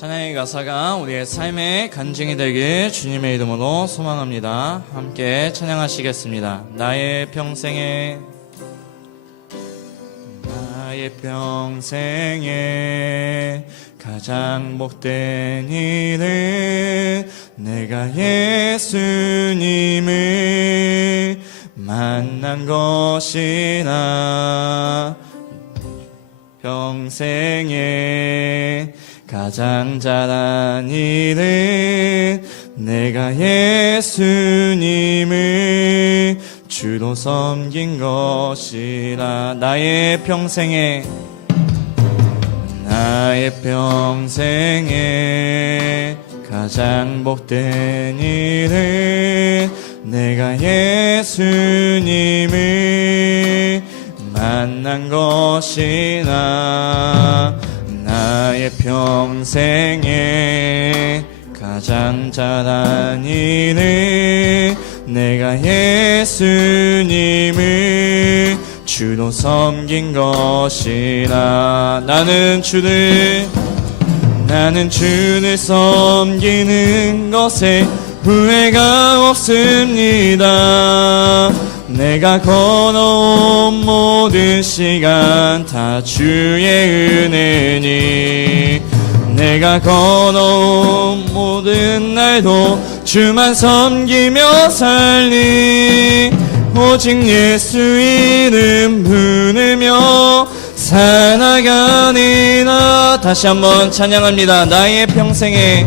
찬양의 가사가 우리의 삶의 간증이 되길 주님의 이름으로 소망합니다. 함께 찬양하시겠습니다. 나의 평생에 가장 복된 일은 내가 예수님을 만난 것이라. 평생에 가장 잘한 일은 내가 예수님을 주로 섬긴 것이라. 나의 평생에 가장 복된 일은 내가 예수님을 만난 것이라. 나의 평생에 가장 잘한 일은 내가 예수님을 주로 섬긴 것이라. 나는 주를 섬기는 것에 후회가 없습니다. 내가 걸어온 모든 시간 다 주의 은혜니, 내가 걸어온 모든 날도 주만 섬기며 살리. 오직 예수 이름 부르며 살아가리라. 다시 한번 찬양합니다. 나의 평생에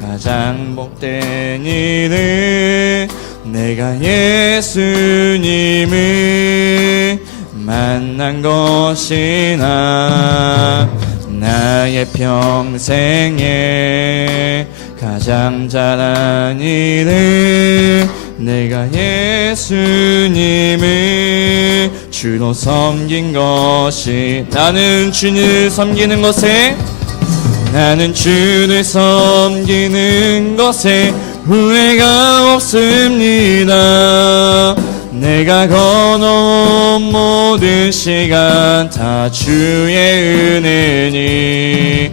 가장 복된 일은 내가 예수님을 만난 것이나. 나의 평생에 가장 잘한 일은 내가 예수님을 주로 섬긴 것이. 나는 주를 섬기는 것에 후회가 없습니다. 내가 걸어온 모든 시간 다 주의 은혜니,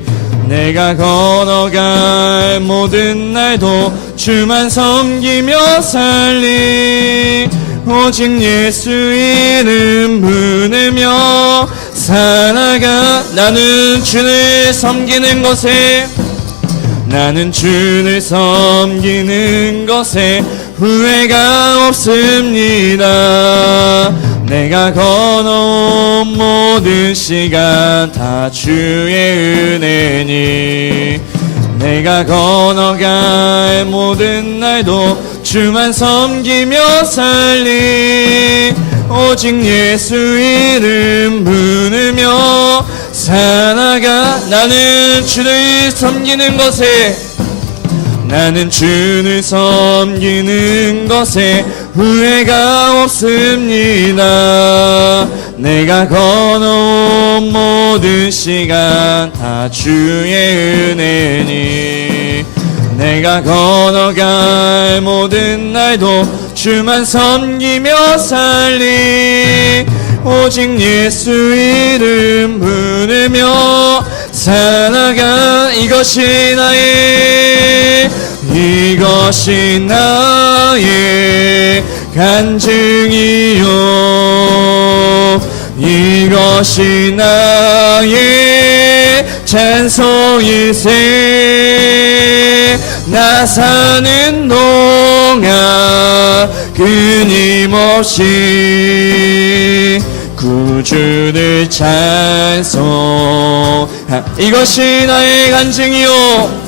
내가 걸어갈 모든 날도 주만 섬기며 살리. 오직 예수 이름 부르며 살아가. 나는 주를 섬기는 것에 후회가 없습니다. 내가 걸어온 모든 시간 다 주의 은혜니, 내가 걸어갈 모든 날도 주만 섬기며 살리. 오직 예수 이름 부르며 살아가. 나는 주를 섬기는 것에 후회가 없습니다. 내가 걸어온 모든 시간 다 주의 은혜니, 내가 걸어갈 모든 날도 주만 섬기며 살리. 오직 예수 이름 부르며 살아가. 이것이 나의 간증이요, 이것이 나의 찬송일세. 나 사는 동안 끊임없이 구주를 찬송. 이것이 나의 간증이요,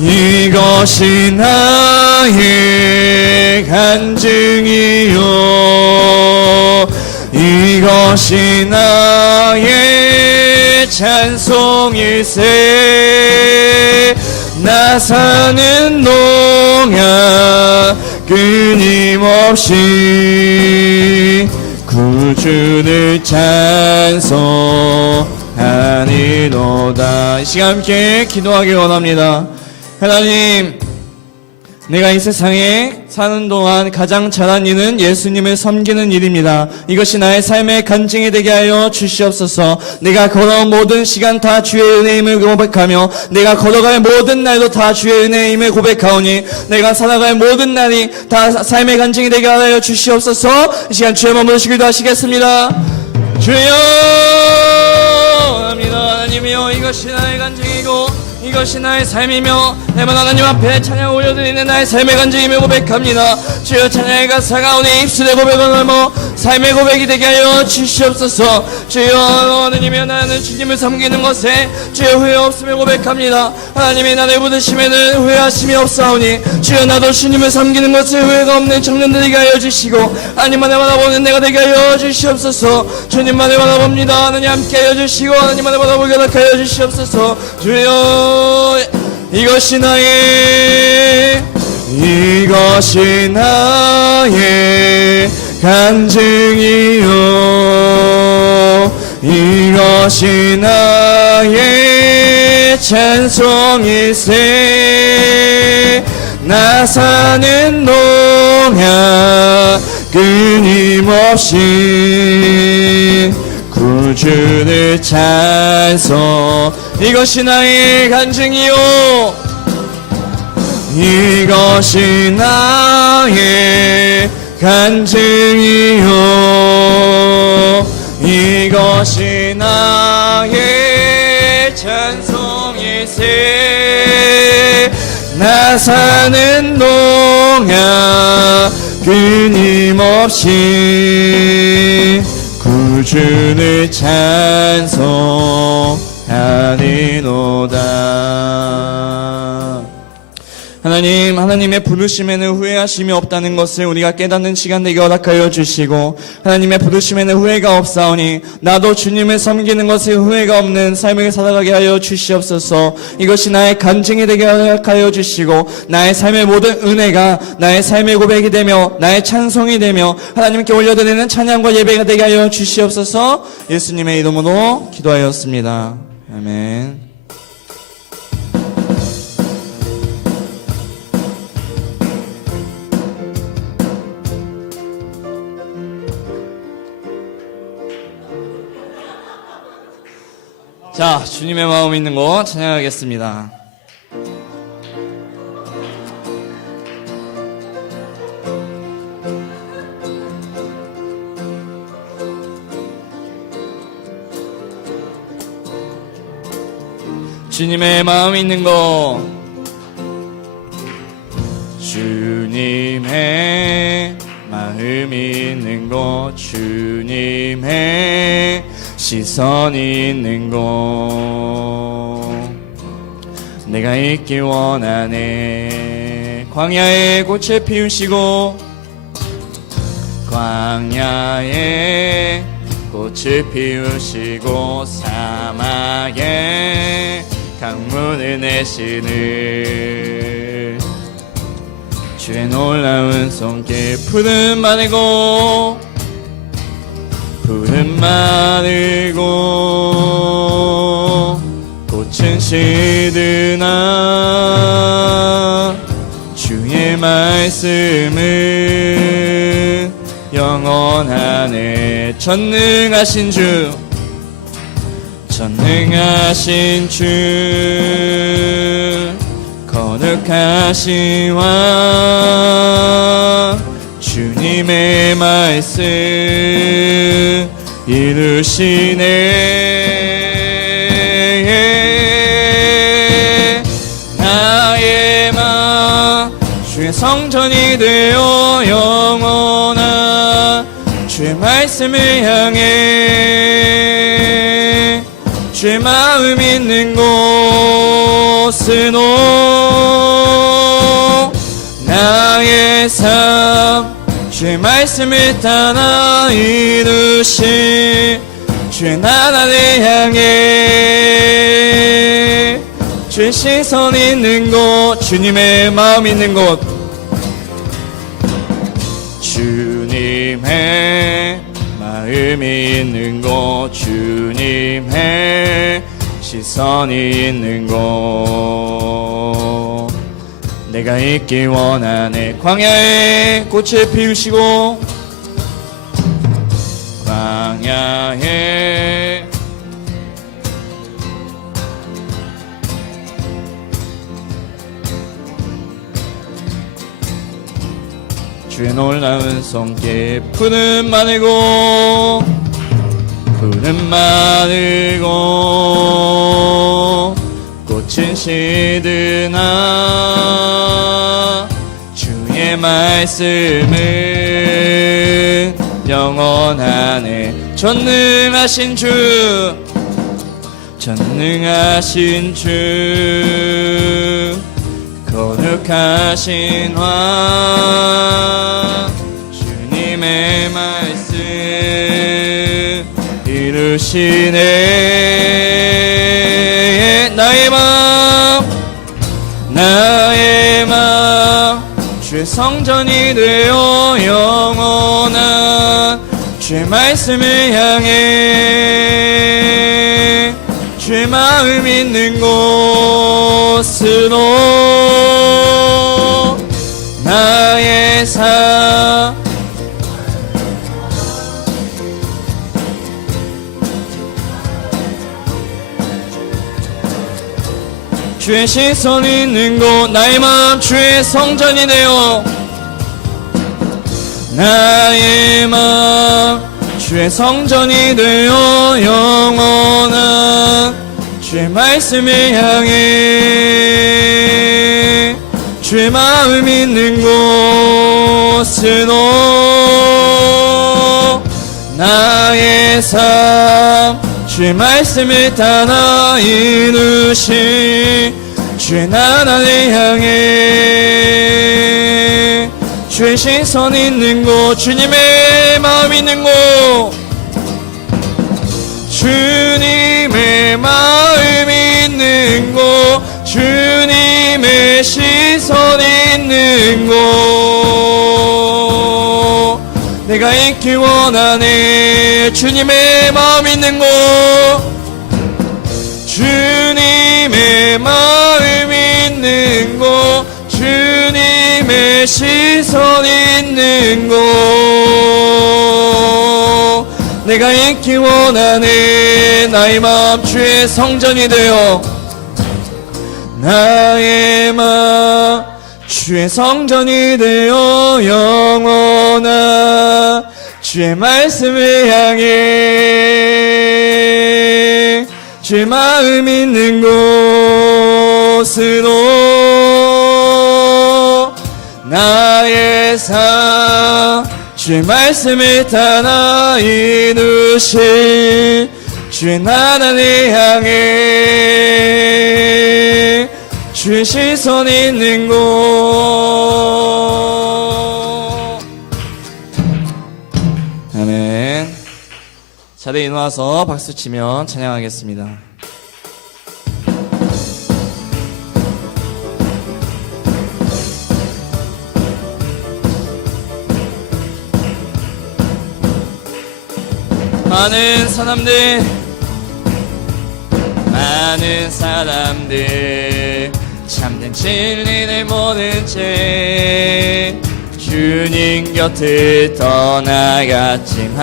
이것이 나의 간증이요, 이것이 나의 찬송일세. 나 사는 동안 끊임없이 구주를 찬송하리로다. 이 시간 함께 기도하기 원합니다. 하나님, 내가 이 세상에 사는 동안 가장 잘한 일은 예수님을 섬기는 일입니다. 이것이 나의 삶의 간증이 되게 하여 주시옵소서. 내가 걸어온 모든 시간 다 주의 은혜임을 고백하며 내가 걸어갈 모든 날도 다 주의 은혜임을 고백하오니 내가 살아갈 모든 날이 다 삶의 간증이 되게 하여 주시옵소서. 이 시간 주의 몸으로 기도하시겠습니다. 주여 합니다. 하나님이여, 이것이 나의 간증이고 이것이 나의 삶이며 내만 하나님 앞에 찬양 올려드리는 나의 삶의 간증임을 고백합니다. 주여, 찬양의 가사가 오늘 입술의 고백을 넘어 삶의 고백이 되게 하여 주시옵소서. 주여, 하나님이여, 나는 주님을 섬기는 것에 주여 후회 없음을 고백합니다. 하나님이 나를 부르심에는 후회하심이 없사오니 주여, 나도 주님을 섬기는 것에 후회가 없는 청년들 되게 하여 주시고 하나님만을 바라보는 내가 되게 하여 주시옵소서. 주님만을 바라봅니다. 하나님 함께 하여 주시고 하나님만을 바라보게 하여 주시옵소서. 주여, 이것이 나의 간증이요, 이것이 나의 찬송일세. 나 사는 동안 끊임없이 구주를 찬송. 이것이 나의 간증이요, 이것이 나의 간증이요, 이것이 나의 찬송일세. 나 사는 동안 끊임없이 구주를 찬송하리로다. 하나님, 하나님의 부르심에는 후회하심이 없다는 것을 우리가 깨닫는 시간 되게 허락하여 주시고 하나님의 부르심에는 후회가 없사오니 나도 주님을 섬기는 것에 후회가 없는 삶을 살아가게 하여 주시옵소서. 이것이 나의 간증이 되게 허락하여 주시고 나의 삶의 모든 은혜가 나의 삶의 고백이 되며 나의 찬송이 되며 하나님께 올려드리는 찬양과 예배가 되게 하여 주시옵소서. 예수님의 이름으로 기도하였습니다. 아멘. 자, 주님의 마음 있는 곳 찬양하겠습니다. 주님의 마음 있는 곳, 주님의 마음 있는 곳, 주님의 시선이 있는 곳, 내가 있기 원하네. 광야에 꽃을 피우시고 광야에 꽃을 피우시고 사막에 강물을 내시는 주의 놀라운 손길. 푸른 마르고 푸른 마르고 꽃은 시드나 주의 말씀은 영원하네. 전능하신 주, 전능하신 주, 거룩하신 왕, 주님의 말씀 이루시네. 나의 마음 주의 성전이 되어 영원한 주의 말씀을 향해 주의 마음 있는 곳으로 나의 삶 주의 말씀을 따라 이루신 주의 나라를 향해 주의 시선 있는 곳, 주님의 마음 있는 곳, 주님의 마음이 있는 곳, 주님의 시선이 있는 곳, 내가 있기 원하네. 광야에 꽃을 피우시고 광야에 주의 놀라운 손길 푸른 마늘고 푸른 마늘고 꽃은 시드나 주의 말씀은 영원하네. 전능하신 주 전능하신 주 거룩하신 왕 주님의 말씀 이루시네. 나의 맘 주의 성전이 되어 영원한 주의 말씀을 향해 주의 마음 있는 곳으로 나의 삶 주의 시선 있는 곳 나의 마음 주의 성전이 되어 나의 마음 주의 성전이 되어 영원한 주의 말씀을 향해 주의 마음 있는 곳으로 나의 삶 주의 말씀을 따라 이루신 주의 나라를 향해 주의 시선 있는 곳 주님의 마음 있는 곳 주님의 마음 있는 곳 주님의 시선 있는 곳 내가 있기 원하네. 주님의 마음 있는 곳 주님의 마음 있는 곳 주님의 시선 있는 곳 내가 있기 원하네. 나의 마음 주의 성전이 되어 나의 마음 주의 성전이 되어 영원한 주의 말씀을 향해 주의 마음 있는 곳으로 나의 삶 주의 말씀을 따라 이루실 주의 나라를 향해 주의 시선 있는 곳. 아멘. 자리에 일어나서 박수치며 찬양하겠습니다. 많은 사람들 참된 진리를 모른 채 주님 곁을 떠나갔지만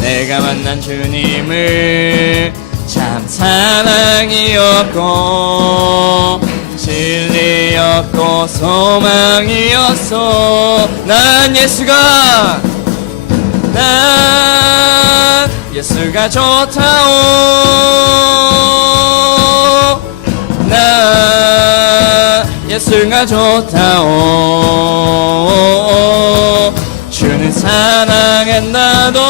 내가 만난 주님을 참 사랑이었고 진리였고 소망이었어. 난 예수가 좋다오. 난 예수가 좋다오. 주는 사랑한다도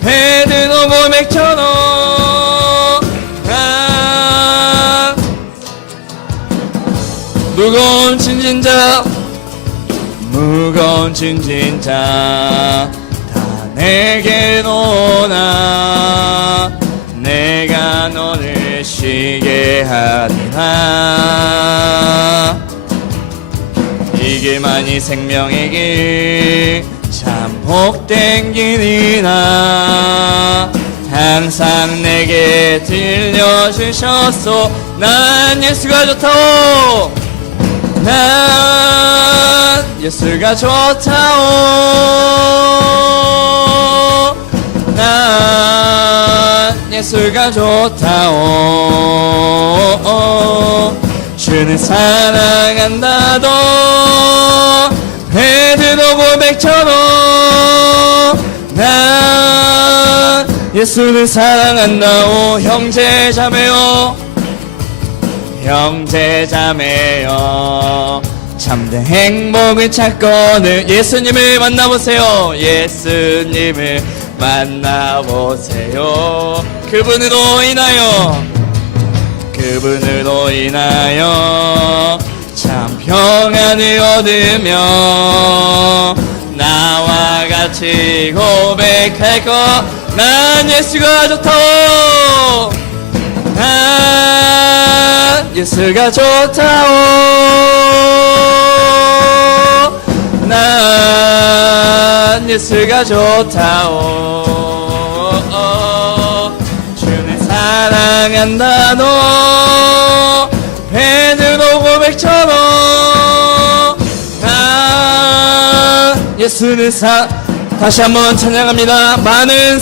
베드로 고백처럼 난 무거운 진진자 다 내게로 오나 내가 너를 쉬게 하리라. 이 길만이 생명의 길 참 복된 길이나 항상 내게 들려주셨소. 난 예수가 좋다오. 난 예수가 좋다오. 난 예수가 좋다오. 주는 사랑한다도 베드로 고백처럼 난 예수를 사랑한다오. 형제자매요, 형제자매요, 참된 행복을 찾거늘 예수님을 만나보세요. 예수님을 만나보세요. 그분으로 인하여 참 평안을 얻으며 나와 같이 고백할 것. 난 예수가 좋다오. 난 예수가 좋다오. 난 예수가 좋다오. 주를 사랑한다도 베드로 고백처럼 난 예수를 다시 한번 찬양합니다. 많은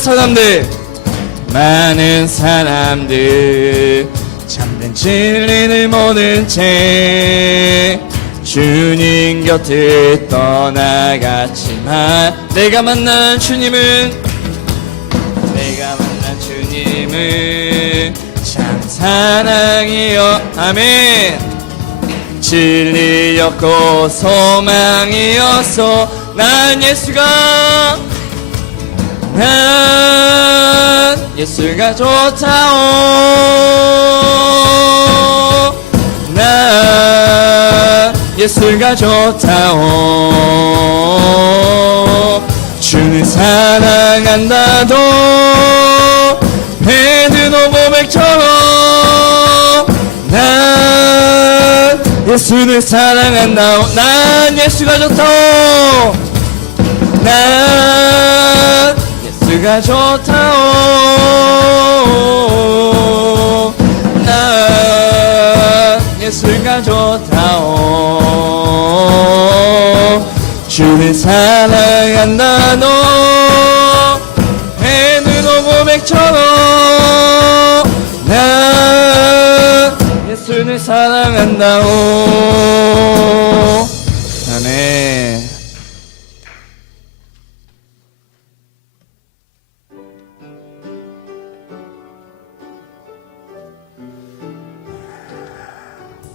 사람들 참된 진리를 모른 채 주님 곁을 떠나갔지만 내가 만난 주님은 참 사랑이여. 아멘. 진리였고 소망이었어. 난 예수가 좋다오. 난 예수가 좋다오. 주를 사랑한다도 베드로 고백처럼 난 예수를 사랑한다오. 난 예수가 좋다오. 난 예수가 좋다오. 난 예수가 좋다오. 주를 사랑한다도 베드로 고백처럼 난 예수를 사랑한다오. 아멘.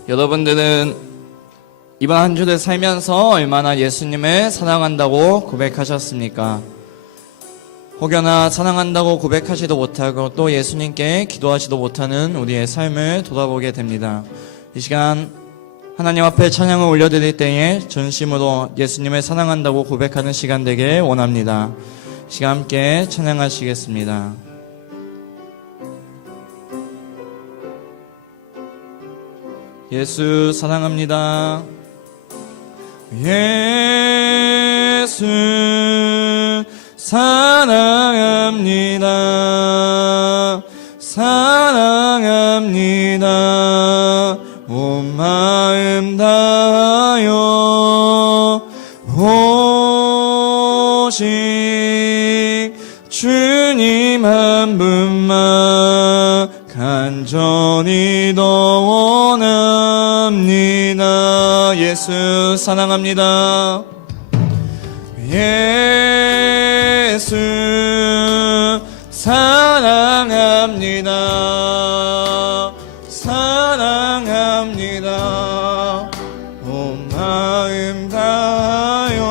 여러분들은 이번 한 주를 살면서 얼마나 예수님을 사랑한다고 고백하셨습니까? 혹여나 사랑한다고 고백하지도 못하고 또 예수님께 기도하지도 못하는 우리의 삶을 돌아보게 됩니다. 이 시간 하나님 앞에 찬양을 올려드릴 때에 전심으로 예수님을 사랑한다고 고백하는 시간 되길 원합니다. 이 시간 함께 찬양하시겠습니다. 예수 사랑합니다. 예수 사랑합니다. 사랑합니다. 온 마음 다하여 오직 주님 한 분만 간절히 더 원합니다. 예수 사랑합니다. 예수 사랑합니다. 사랑합니다. 온 마음 다하여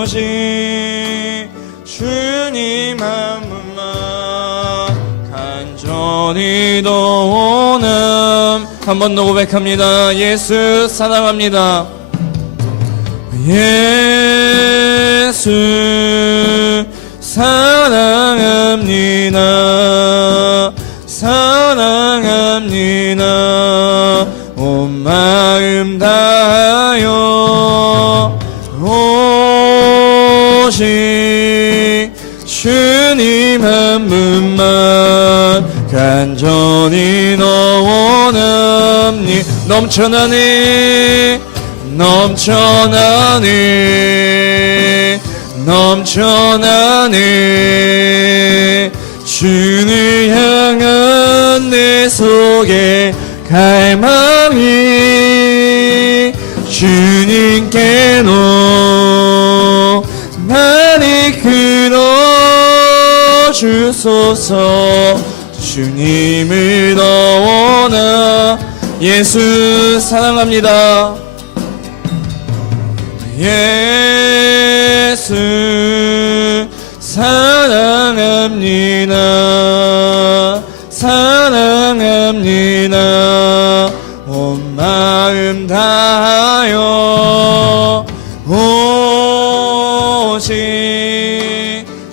오직 주님 한 분만 간절히 더 원함. 한 번 더 고백합니다. 예수 사랑합니다. 예수 사랑합니다. 사랑합니다. 온 마음 다하여 오직 간절히 너 원합니 넘쳐나네 넘쳐나네 넘쳐나네 주를 향한 내 속에 갈망이 주님께로 나를 이끌어 주소서 주님을 더 원하 예수 사랑합니다 예수 사랑합니다 사랑합니다 온 마음 다하여 오직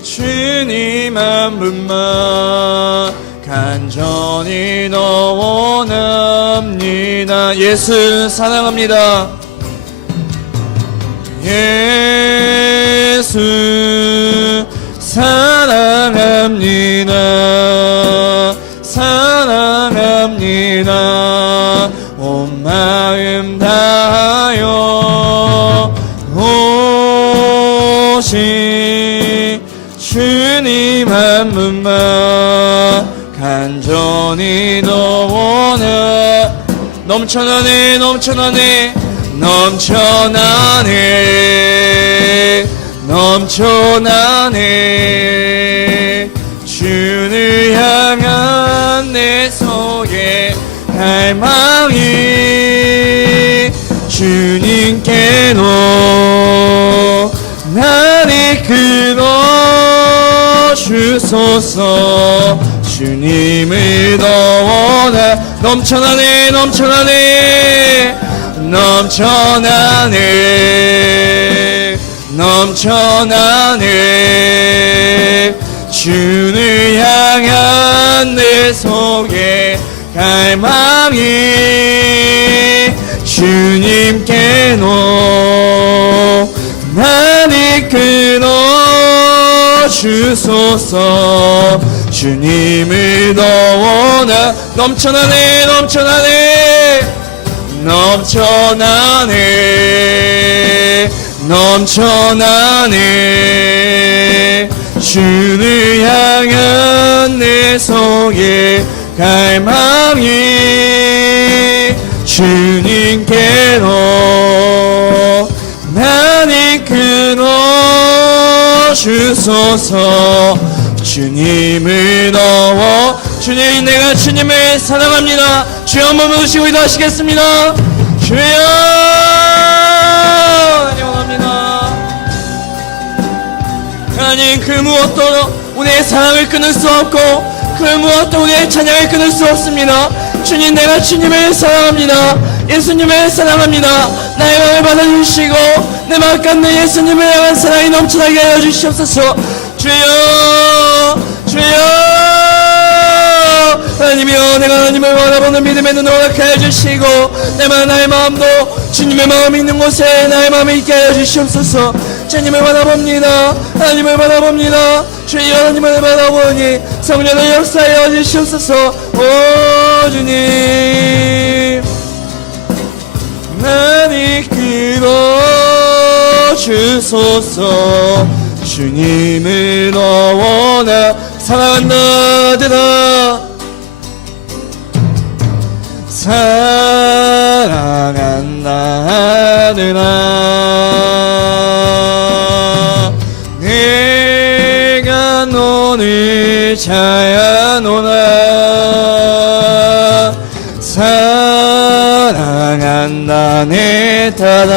주님 한 분만 간절히 너 원합니다 예수 사랑합니다 예수 사랑합니다 사랑합니다 온 마음 다하여 오직 주님 한 분만 간절히 너 원하 넘쳐나네 넘쳐나네 넘쳐나네 넘쳐나네 주를 향한 내 속에 갈망이 주님께로 나를 이끌어 주소서 주님을 더 원하 넘쳐나네 넘쳐나네 넘쳐나네 넘쳐나네 주를 향한 내 속에 갈망이 주님께로 나를 이끌어 주소서 주님을 더 원하 넘쳐나네 넘쳐나네 넘쳐나네 넘쳐나네 주를 향한 내 속에 갈망이 주님께로 나를 이끌어 주소서 주님을 넣어 주님 내가 주님을 사랑합니다 주여 한번 부르시고 기도하시겠습니다 주여 환영합니다 하나님 그 무엇도 우리의 사랑을 끊을 수 없고 그 무엇도 우리의 찬양을 끊을 수 없습니다 주님 내가 주님을 사랑합니다 예수님을 사랑합니다 나의 마음을 받아주시고 내 마음 가운데 예수님을 향한 사랑이 넘쳐나게 하여 주시옵소서 주여 주여 하나님이여 내가 하나님을 바라보는 믿음의 눈을 허락하여 주시고 나의 마음도 주님의 마음이 있는 곳에 나의 마음이 있게 하여 주시옵소서 주님을 바라봅니다 하나님을 바라봅니다 주여 하나님을 바라보니 성령의 역사하여 주시옵소서 오 주님 나를 이끌어 주소서 주님을 더 원하 사랑한다 아들아 사랑한다 아들아 내가 너를 찾아노라 사랑한다 내 딸아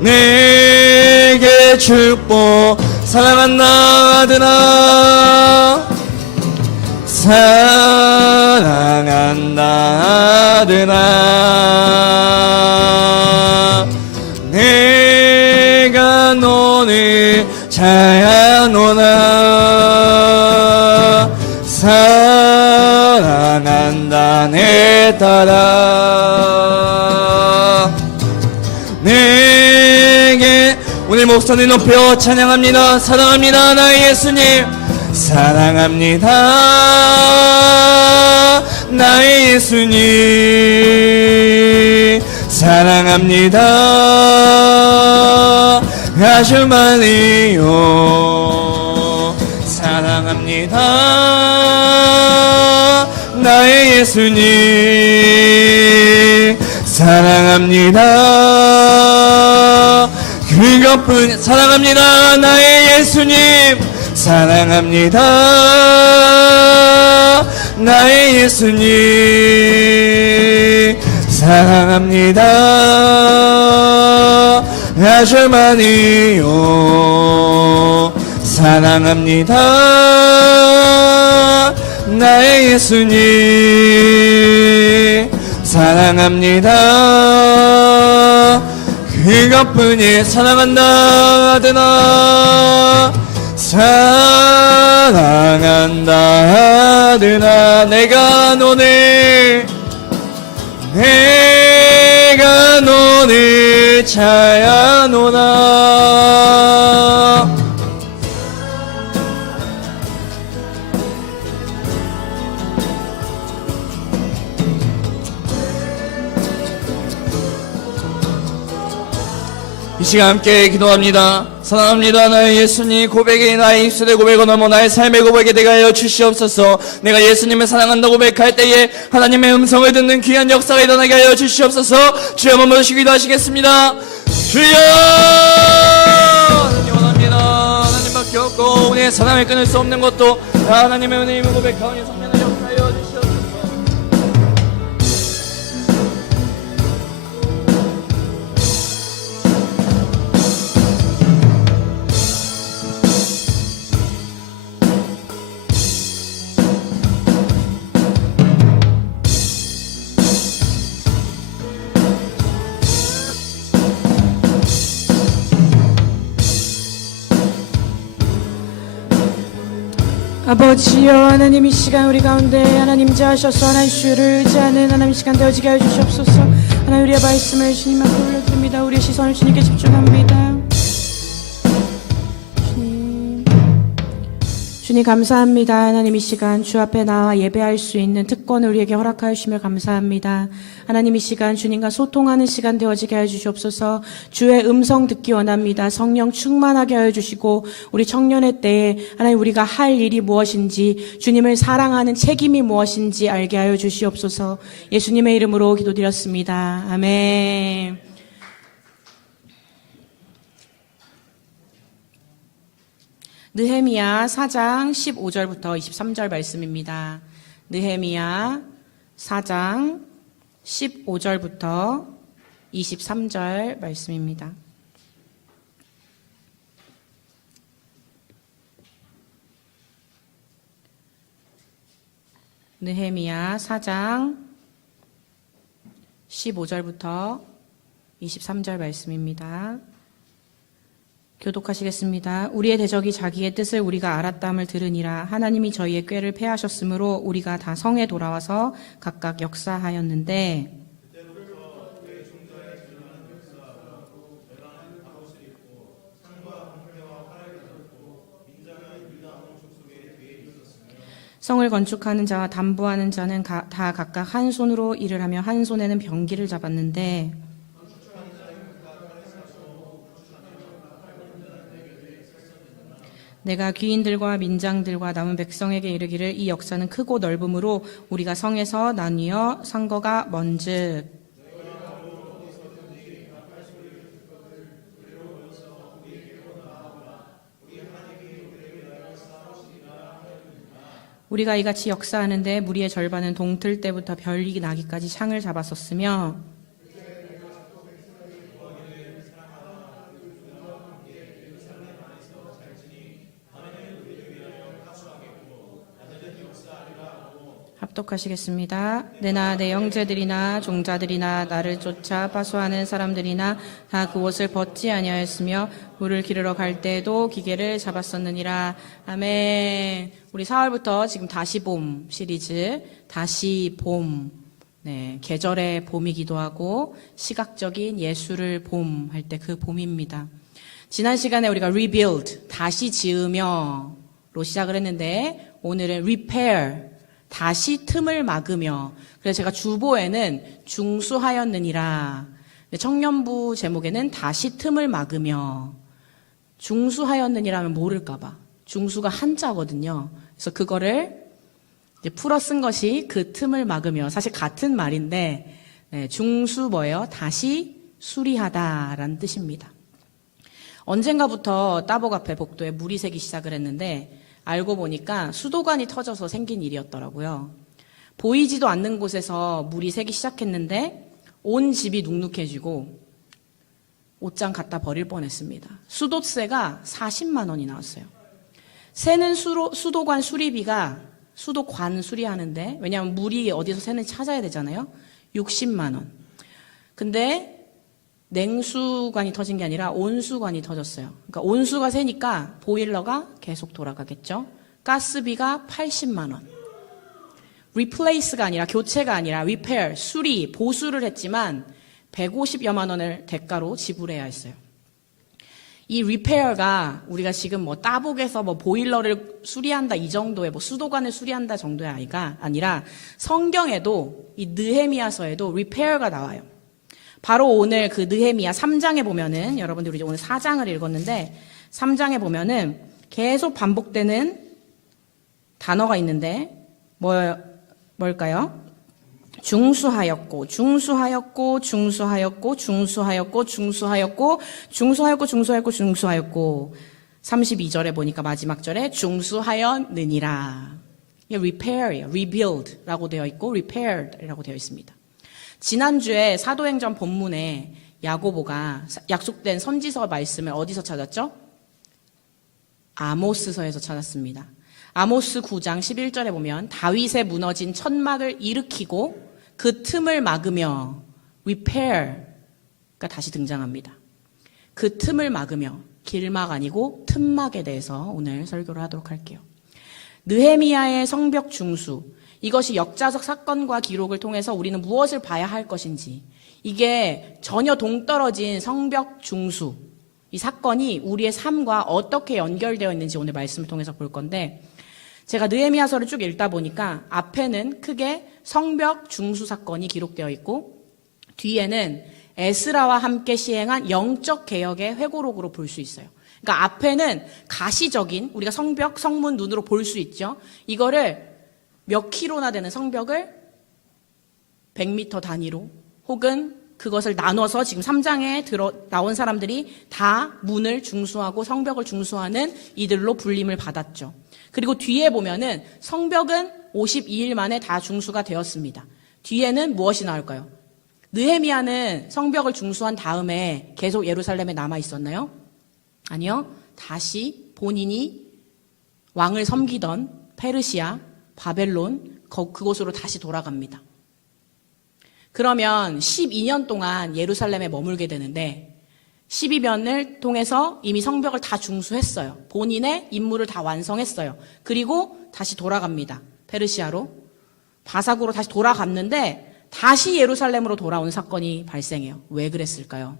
내게 축복 사랑한다 아들아 사랑한다 아들아 내가 너를 찾아노라 사랑한다 내 딸아 내게 오늘 목소리 높여 찬양합니다 사랑합니다 나의 예수님 사랑합니다. 나의 예수님 사랑합니다. 아주 많이요. 사랑합니다. 나의 예수님 사랑합니다. 그것뿐 사랑합니다. 나의 예수님 사랑합니다. 나의 예수님 사랑합니다. 아주 많이요. 사랑합니다. 나의 예수님 사랑합니다. 그것뿐이 사랑한다 아드나 사랑한다 아드나 내가 너를 차야노라. 이 시간 함께 기도합니다. 사랑합니다. 나의 예수님 고백이 나의 입술의 고백을 넘어 나의 삶의 고백에 대하여 주시옵소서. 내가 예수님을 사랑한다고 고백할 때에 하나님의 음성을 듣는 귀한 역사가 일어나게 하여 주시옵소서. 주여 한번 모시고 기도하시겠습니다. 주여 하나님 원합니다. 하나님밖에 없고 우리의 사랑을 끊을 수 없는 것도 하나님의 은혜임을 고백하오니 성령을 역사하여 주시옵소서. 아버지여 하나님 이 시간 우리 가운데 하나님 자하셔서 하나님 주를 의지하는 하나님 시간 되어지게 하여 주시옵소서. 하나님 우리의 말씀을 주님 앞에 올려드립니다. 우리의 시선을 주님께 집중합니다. 주님 감사합니다. 하나님 이 시간 주 앞에 나와 예배할 수 있는 특권을 우리에게 허락하여 주시며 감사합니다. 하나님 이 시간 주님과 소통하는 시간 되어지게 하여 주시옵소서. 주의 음성 듣기 원합니다. 성령 충만하게 하여 주시고 우리 청년의 때에 하나님 우리가 할 일이 무엇인지 주님을 사랑하는 책임이 무엇인지 알게 하여 주시옵소서. 예수님의 이름으로 기도드렸습니다. 아멘. 느헤미야 4장 15절부터 23절 말씀입니다. 느헤미야 4장 15절부터 23절 말씀입니다. 느헤미야 4장 15절부터 23절 말씀입니다. 교독하시겠습니다. 우리의 대적이 자기의 뜻을 우리가 알았담을 들으니라. 하나님이 저희의 꾀를 패하셨으므로 우리가 다 성에 돌아와서 각각 역사하였는데 성을 건축하는 자와 담보하는 자는 다 각각 한 손으로 일을 하며 한 손에는 병기를 잡았는데 내가 귀인들과 민장들과 남은 백성에게 이르기를 이 역사는 크고 넓음으로 우리가 성에서 나뉘어 산 거가 먼즉 우리가 이같이 역사하는데 무리의 절반은 동틀 때부터 별이 나기까지 창을 잡았었으며 합독하시겠습니다. 내나 내 형제들이나 종자들이나 나를 쫓아 파수하는 사람들이나 다 그 옷을 벗지 아니하였으며 물을 기르러 갈 때에도 기계를 잡았었느니라. 아멘. 우리 4월부터 지금 다시 봄 시리즈 다시 봄 계절의 봄이기도 하고 시각적인 예술을 봄 할 때 그 봄입니다. 지난 시간에 우리가 rebuild 다시 지으며 시작을 했는데 오늘은 repair, 다시 틈을 막으며. 그래서 제가 주보에는 중수하였느니라. 청년부 제목에는 다시 틈을 막으며. 중수하였느니라면 모를까봐. 중수가 한자거든요. 그래서 그거를 이제 풀어 쓴 것이 그 틈을 막으며. 사실 같은 말인데, 네, 중수 뭐예요? 다시 수리하다라는 뜻입니다. 언젠가부터 따복 앞에 복도에 물이 새기 시작을 했는데 알고 보니까 수도관이 터져서 생긴 일이었더라고요. 보이지도 않는 곳에서 물이 새기 시작했는데 온 집이 눅눅해지고 옷장 갖다 버릴 뻔했습니다. 수도세가 40만 원이 나왔어요. 새는 수도관 수리비가 수도관 수리하는데, 왜냐하면 물이 어디서 새는지 찾아야 되잖아요. 60만 원. 근데 냉수관이 터진 게 아니라 온수관이 터졌어요. 그러니까 온수가 새니까 보일러가 계속 돌아가겠죠. 가스비가 80만 원. replace가 아니라 교체가 아니라 repair, 수리, 보수를 했지만 150여만 원을 대가로 지불해야 했어요. 이 repair가 우리가 지금 뭐 따복에서 뭐 보일러를 수리한다 이 정도의 뭐 수도관을 수리한다 정도의 아니라 성경에도 이 느헤미야서에도 repair가 나와요. 바로 오늘 그 느헤미야 3장에 보면은, 여러분들 우리 오늘 4장을 읽었는데 3장에 보면은 계속 반복되는 단어가 있는데 뭘까요? 중수하였고, 중수하였고, 중수하였고, 중수하였고, 중수하였고, 중수하였고, 중수하였고, 중수하였고. 32절에 보니까 마지막 절에 중수하였느니라. 이게 repair이에요. rebuild라고 되어 있고 repaired라고 되어 있습니다. 지난주에 사도행전 본문에 야고보가 약속된 선지서 말씀을 어디서 찾았죠? 아모스서에서 찾았습니다. 아모스 9장 11절에 보면 다윗의 무너진 천막을 일으키고 그 틈을 막으며 repair가 다시 등장합니다. 그 틈을 막으며, 길막 아니고 틈막에 대해서 오늘 설교를 하도록 할게요. 느헤미야의 성벽 중수, 이것이 역사적 사건과 기록을 통해서 우리는 무엇을 봐야 할 것인지, 이게 전혀 동떨어진 성벽 중수, 이 사건이 우리의 삶과 어떻게 연결되어 있는지 오늘 말씀을 통해서 볼 건데, 제가 느헤미야서를 쭉 읽다 보니까 앞에는 크게 성벽 중수 사건이 기록되어 있고 뒤에는 에스라와 함께 시행한 영적 개혁의 회고록으로 볼 수 있어요. 그러니까 앞에는 가시적인, 우리가 성벽, 성문 눈으로 볼 수 있죠. 이거를 몇 킬로나 되는 성벽을 100m 단위로, 혹은 그것을 나눠서 지금 3장에 나온 사람들이 다 문을 중수하고 성벽을 중수하는 이들로 불림을 받았죠. 그리고 뒤에 보면은 성벽은 52일 만에 다 중수가 되었습니다. 뒤에는 무엇이 나올까요? 느헤미야는 성벽을 중수한 다음에 계속 예루살렘에 남아 있었나요? 아니요. 다시 본인이 왕을 섬기던 페르시아, 바벨론, 그곳으로 다시 돌아갑니다. 그러면 12년 동안 예루살렘에 머물게 되는데 12년을 통해서 이미 성벽을 다 중수했어요. 본인의 임무를 다 완성했어요. 그리고 다시 돌아갑니다. 페르시아로. 바삭으로 다시 돌아갔는데 다시 예루살렘으로 돌아온 사건이 발생해요. 왜 그랬을까요?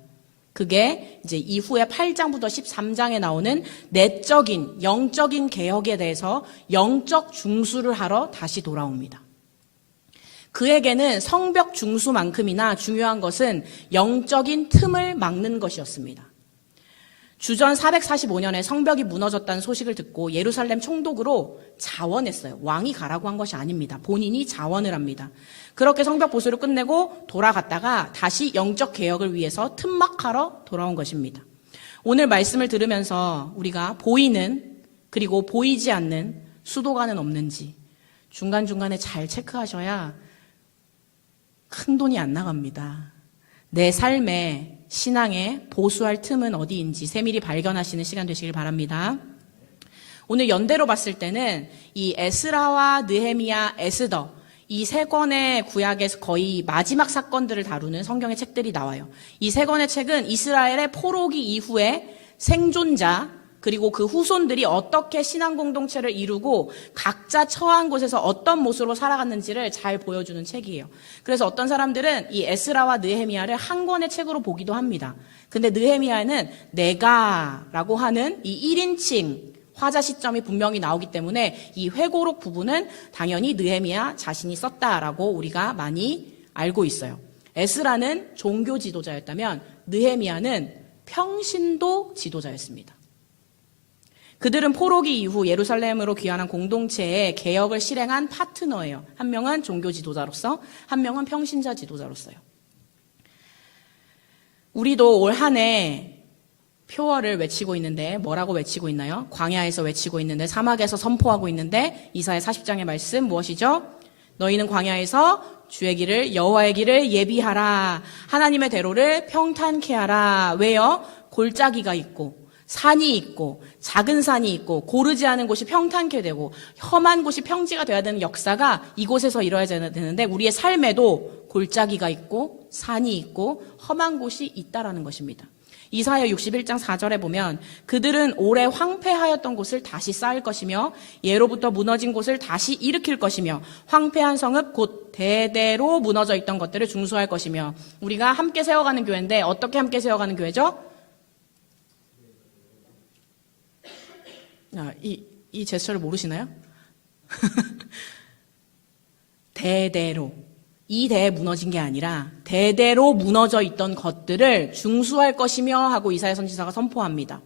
그게 이제 이후에 8장부터 13장에 나오는 내적인, 영적인 개혁에 대해서 영적 중수를 하러 다시 돌아옵니다. 그에게는 성벽 중수만큼이나 중요한 것은 영적인 틈을 막는 것이었습니다. 주전 445년에 성벽이 무너졌다는 소식을 듣고 예루살렘 총독으로 자원했어요. 왕이 가라고 한 것이 아닙니다. 본인이 자원을 합니다. 그렇게 성벽 보수를 끝내고 돌아갔다가 다시 영적 개혁을 위해서 틈막하러 돌아온 것입니다. 오늘 말씀을 들으면서 우리가 보이는, 그리고 보이지 않는 수도관은 없는지 중간중간에 잘 체크하셔야 큰 돈이 안 나갑니다. 내 삶에, 신앙에 보수할 틈은 어디인지 세밀히 발견하시는 시간 되시길 바랍니다. 오늘 연대로 봤을 때는 이 에스라와 느헤미야, 에스더, 이 세 권의 구약에서 거의 마지막 사건들을 다루는 성경의 책들이 나와요. 이 세 권의 책은 이스라엘의 포로기 이후에 생존자, 그리고 그 후손들이 어떻게 신앙 공동체를 이루고 각자 처한 곳에서 어떤 모습으로 살아갔는지를 잘 보여주는 책이에요. 그래서 어떤 사람들은 이 에스라와 느헤미야를 한 권의 책으로 보기도 합니다. 근데 느헤미야는 내가라고 하는 이 1인칭 화자 시점이 분명히 나오기 때문에 이 회고록 부분은 당연히 느헤미야 자신이 썼다라고 우리가 많이 알고 있어요. 에스라는 종교 지도자였다면 느헤미야는 평신도 지도자였습니다. 그들은 포로기 이후 예루살렘으로 귀환한 공동체의 개혁을 실행한 파트너예요. 한 명은 종교 지도자로서, 한 명은 평신자 지도자로서요. 우리도 올 한 해 표어를 외치고 있는데 뭐라고 외치고 있나요? 광야에서 외치고 있는데, 사막에서 선포하고 있는데, 이사야 40장의 말씀 무엇이죠? 너희는 광야에서 주의 길을, 여호와의 길을 예비하라. 하나님의 대로를 평탄케 하라. 왜요? 골짜기가 있고 산이 있고 작은 산이 있고 고르지 않은 곳이 평탄케 되고 험한 곳이 평지가 되어야 되는 역사가 이곳에서 이루어야 되는데, 우리의 삶에도 골짜기가 있고 산이 있고 험한 곳이 있다라는 것입니다. 이사야 61장 4절에 보면 그들은 오래 황폐하였던 곳을 다시 쌓을 것이며 예로부터 무너진 곳을 다시 일으킬 것이며 황폐한 성읍 곧 대대로 무너져 있던 것들을 중수할 것이며, 우리가 함께 세워가는 교회인데 어떻게 함께 세워가는 교회죠? 이 제스처를 모르시나요? 대대로. 이 대에 무너진 게 아니라 대대로 무너져 있던 것들을 중수할 것이며 하고 이사야 선지자가 선포합니다.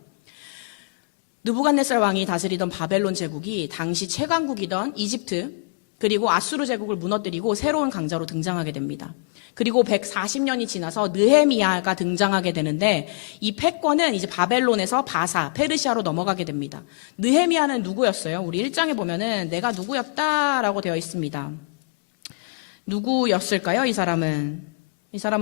느부갓네살 왕이 다스리던 바벨론 제국이 당시 최강국이던 이집트 그리고 아수르 제국을 무너뜨리고 새로운 강자로 등장하게 됩니다. 그리고 140년이 지나서 느헤미야가 등장하게 되는데, 이 패권은 이제 바벨론에서 바사, 페르시아로 넘어가게 됩니다. 느헤미야는 누구였어요? 우리 1장에 보면은 내가 누구였다라고 되어 있습니다. 누구였을까요? 이 사람은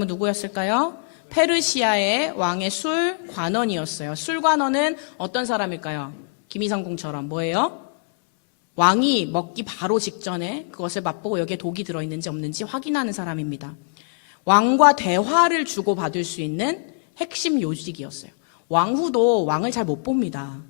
누구였을까요? 페르시아의 왕의 술관원이었어요. 술관원은 어떤 사람일까요? 김희성궁처럼 뭐예요? 왕이 먹기 바로 직전에 그것을 맛보고 여기에 독이 들어있는지 없는지 확인하는 사람입니다. 왕과 대화를 주고받을 수 있는 핵심 요직이었어요. 왕후도 왕을 잘 못 봅니다.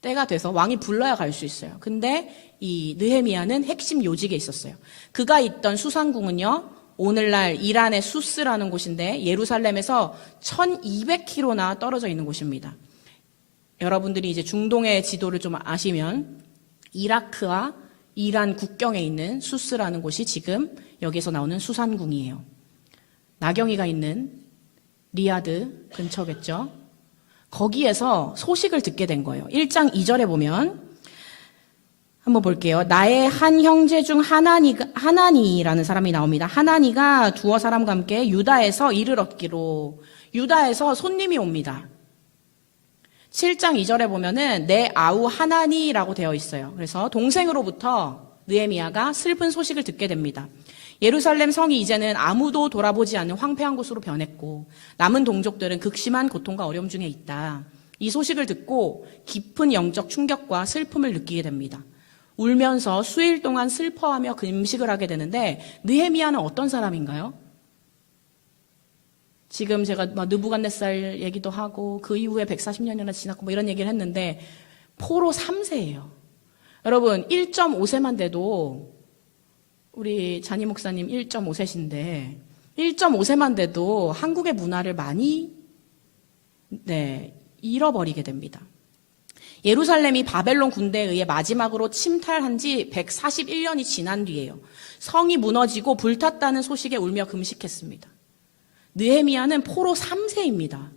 때가 돼서 왕이 불러야 갈 수 있어요. 근데 이 느헤미야는 핵심 요직에 있었어요. 그가 있던 수산궁은요, 오늘날 이란의 수스라는 곳인데 예루살렘에서 1200km나 떨어져 있는 곳입니다. 여러분들이 이제 중동의 지도를 좀 아시면 이라크와 이란 국경에 있는 수스라는 곳이 지금 여기서 나오는 수산궁이에요. 나경이가 있는 리야드 근처겠죠. 거기에서 소식을 듣게 된 거예요. 1장 2절에 보면 한번 볼게요. 나의 한 형제 중 하나니라는 사람이 나옵니다. 하나니가 두어 사람과 함께 유다에서 일을 얻기로, 유다에서 손님이 옵니다. 7장 2절에 보면은 내 아우 하나니라고 되어 있어요. 그래서 동생으로부터 느헤미야가 슬픈 소식을 듣게 됩니다. 예루살렘 성이 이제는 아무도 돌아보지 않는 황폐한 곳으로 변했고 남은 동족들은 극심한 고통과 어려움 중에 있다. 이 소식을 듣고 깊은 영적 충격과 슬픔을 느끼게 됩니다. 울면서 수일 동안 슬퍼하며 금식을 하게 되는데, 느헤미야는 어떤 사람인가요? 지금 제가 느부갓네살 얘기도 하고 그 이후에 140년이나 지났고 이런 얘기를 했는데 포로 3세예요. 여러분 1.5세만 돼도, 우리 잔이 목사님 1.5세신데 1.5세만 돼도 한국의 문화를 많이 잃어버리게 됩니다. 예루살렘이 바벨론 군대에 의해 마지막으로 침탈한 지 141년이 지난 뒤에요. 성이 무너지고 불탔다는 소식에 울며 금식했습니다. 느헤미야는 포로 3세입니다.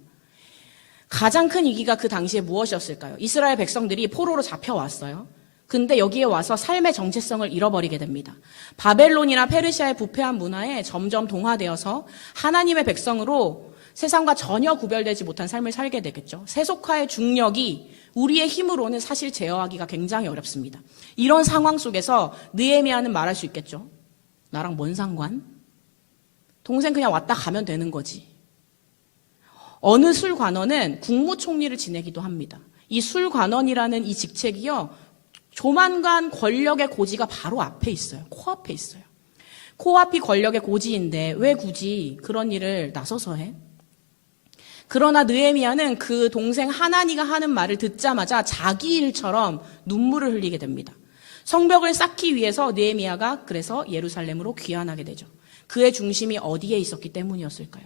가장 큰 위기가 그 당시에 무엇이었을까요? 이스라엘 백성들이 포로로 잡혀왔어요. 근데 여기에 와서 삶의 정체성을 잃어버리게 됩니다. 바벨론이나 페르시아의 부패한 문화에 점점 동화되어서 하나님의 백성으로 세상과 전혀 구별되지 못한 삶을 살게 되겠죠. 세속화의 중력이 우리의 힘으로는 사실 제어하기가 굉장히 어렵습니다. 이런 상황 속에서 느헤미야는 말할 수 있겠죠. 나랑 뭔 상관? 동생 그냥 왔다 가면 되는 거지. 어느 술관원은 국무총리를 지내기도 합니다. 이 술관원이라는 이 직책이요, 조만간 권력의 고지가 바로 앞에 있어요. 코앞에 있어요. 코앞이 권력의 고지인데 왜 굳이 그런 일을 나서서 해? 그러나 느헤미야는 그 동생 하나니가 하는 말을 듣자마자 자기 일처럼 눈물을 흘리게 됩니다. 성벽을 쌓기 위해서 느헤미야가 그래서 예루살렘으로 귀환하게 되죠. 그의 중심이 어디에 있었기 때문이었을까요?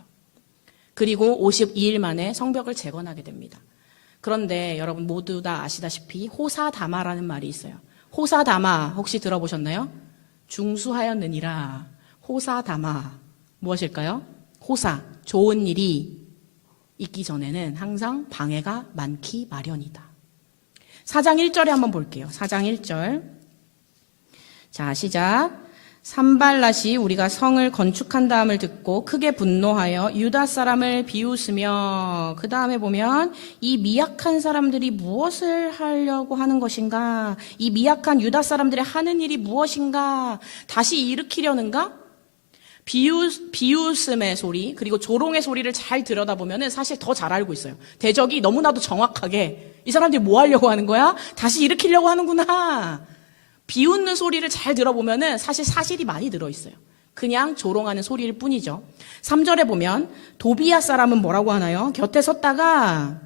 그리고 52일 만에 성벽을 재건하게 됩니다. 그런데 여러분 모두 다 아시다시피 호사다마라는 말이 있어요. 호사다마 혹시 들어보셨나요? 중수하였느니라. 호사다마 무엇일까요? 호사, 좋은 일이 있기 전에는 항상 방해가 많기 마련이다. 4장 1절에 한번 볼게요. 4장 1절. 자, 시작. 산발랏이 우리가 성을 건축한 다음을 듣고 크게 분노하여 유다 사람을 비웃으며, 그 다음에 보면 이 미약한 사람들이 무엇을 하려고 하는 것인가? 이 미약한 유다 사람들이 하는 일이 무엇인가? 다시 일으키려는가? 비웃음의 소리, 그리고 조롱의 소리를 잘 들여다보면 사실 더 잘 알고 있어요. 대적이 너무나도 정확하게 이 사람들이 뭐 하려고 하는 거야? 다시 일으키려고 하는구나. 비웃는 소리를 잘 들어보면 사실 사실이 많이 들어있어요. 그냥 조롱하는 소리일 뿐이죠. 3절에 보면 도비야 사람은 뭐라고 하나요? 곁에 섰다가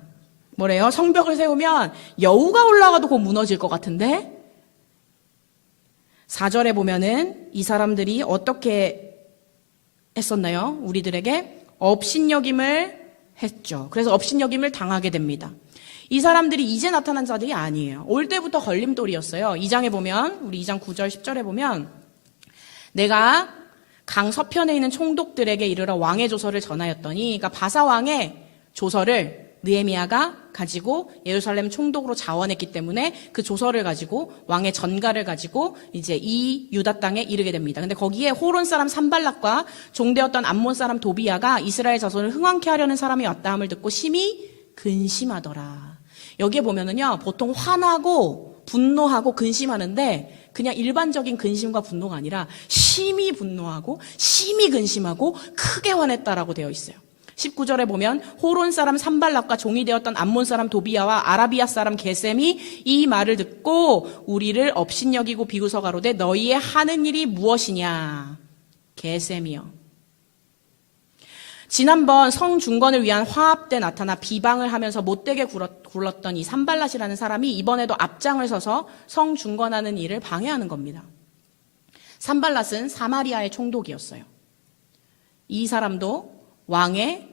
뭐래요? 성벽을 세우면 여우가 올라가도 곧 무너질 것 같은데? 4절에 보면은 이 사람들이 어떻게 했었나요? 우리들에게 업신여김을 했죠. 그래서 업신여김을 당하게 됩니다. 이 사람들이 이제 나타난 자들이 아니에요. 올 때부터 걸림돌이었어요. 2장에 보면, 우리 2장 9절 10절에 보면, 내가 강 서편에 있는 총독들에게 이르러 왕의 조서를 전하였더니, 그러니까 바사 왕의 조서를 느헤미야가 가지고 예루살렘 총독으로 자원했기 때문에 그 조서를 가지고 왕의 전가를 가지고 이제 이 유다 땅에 이르게 됩니다. 근데 거기에 호론 사람 산발락과 종되었던 암몬 사람 도비야가 이스라엘 자손을 흥왕케 하려는 사람이 왔다함을 듣고 심히 근심하더라. 여기에 보면은요, 보통 화나고 분노하고 근심하는데 그냥 일반적인 근심과 분노가 아니라 심히 분노하고 심히 근심하고 크게 화냈다라고 되어 있어요. 19절에 보면 호론 사람 산발락과 종이 되었던 암몬 사람 도비야와 아라비아 사람 게셈이 이 말을 듣고 우리를 업신여기고 비웃어 가로되 너희의 하는 일이 무엇이냐? 게셈이요. 지난번 성중건을 위한 화합 때 나타나 비방을 하면서 못되게 굴렀던 이 산발랏이라는 사람이 이번에도 앞장을 서서 성중건하는 일을 방해하는 겁니다. 산발랏은 사마리아의 총독이었어요. 이 사람도 왕의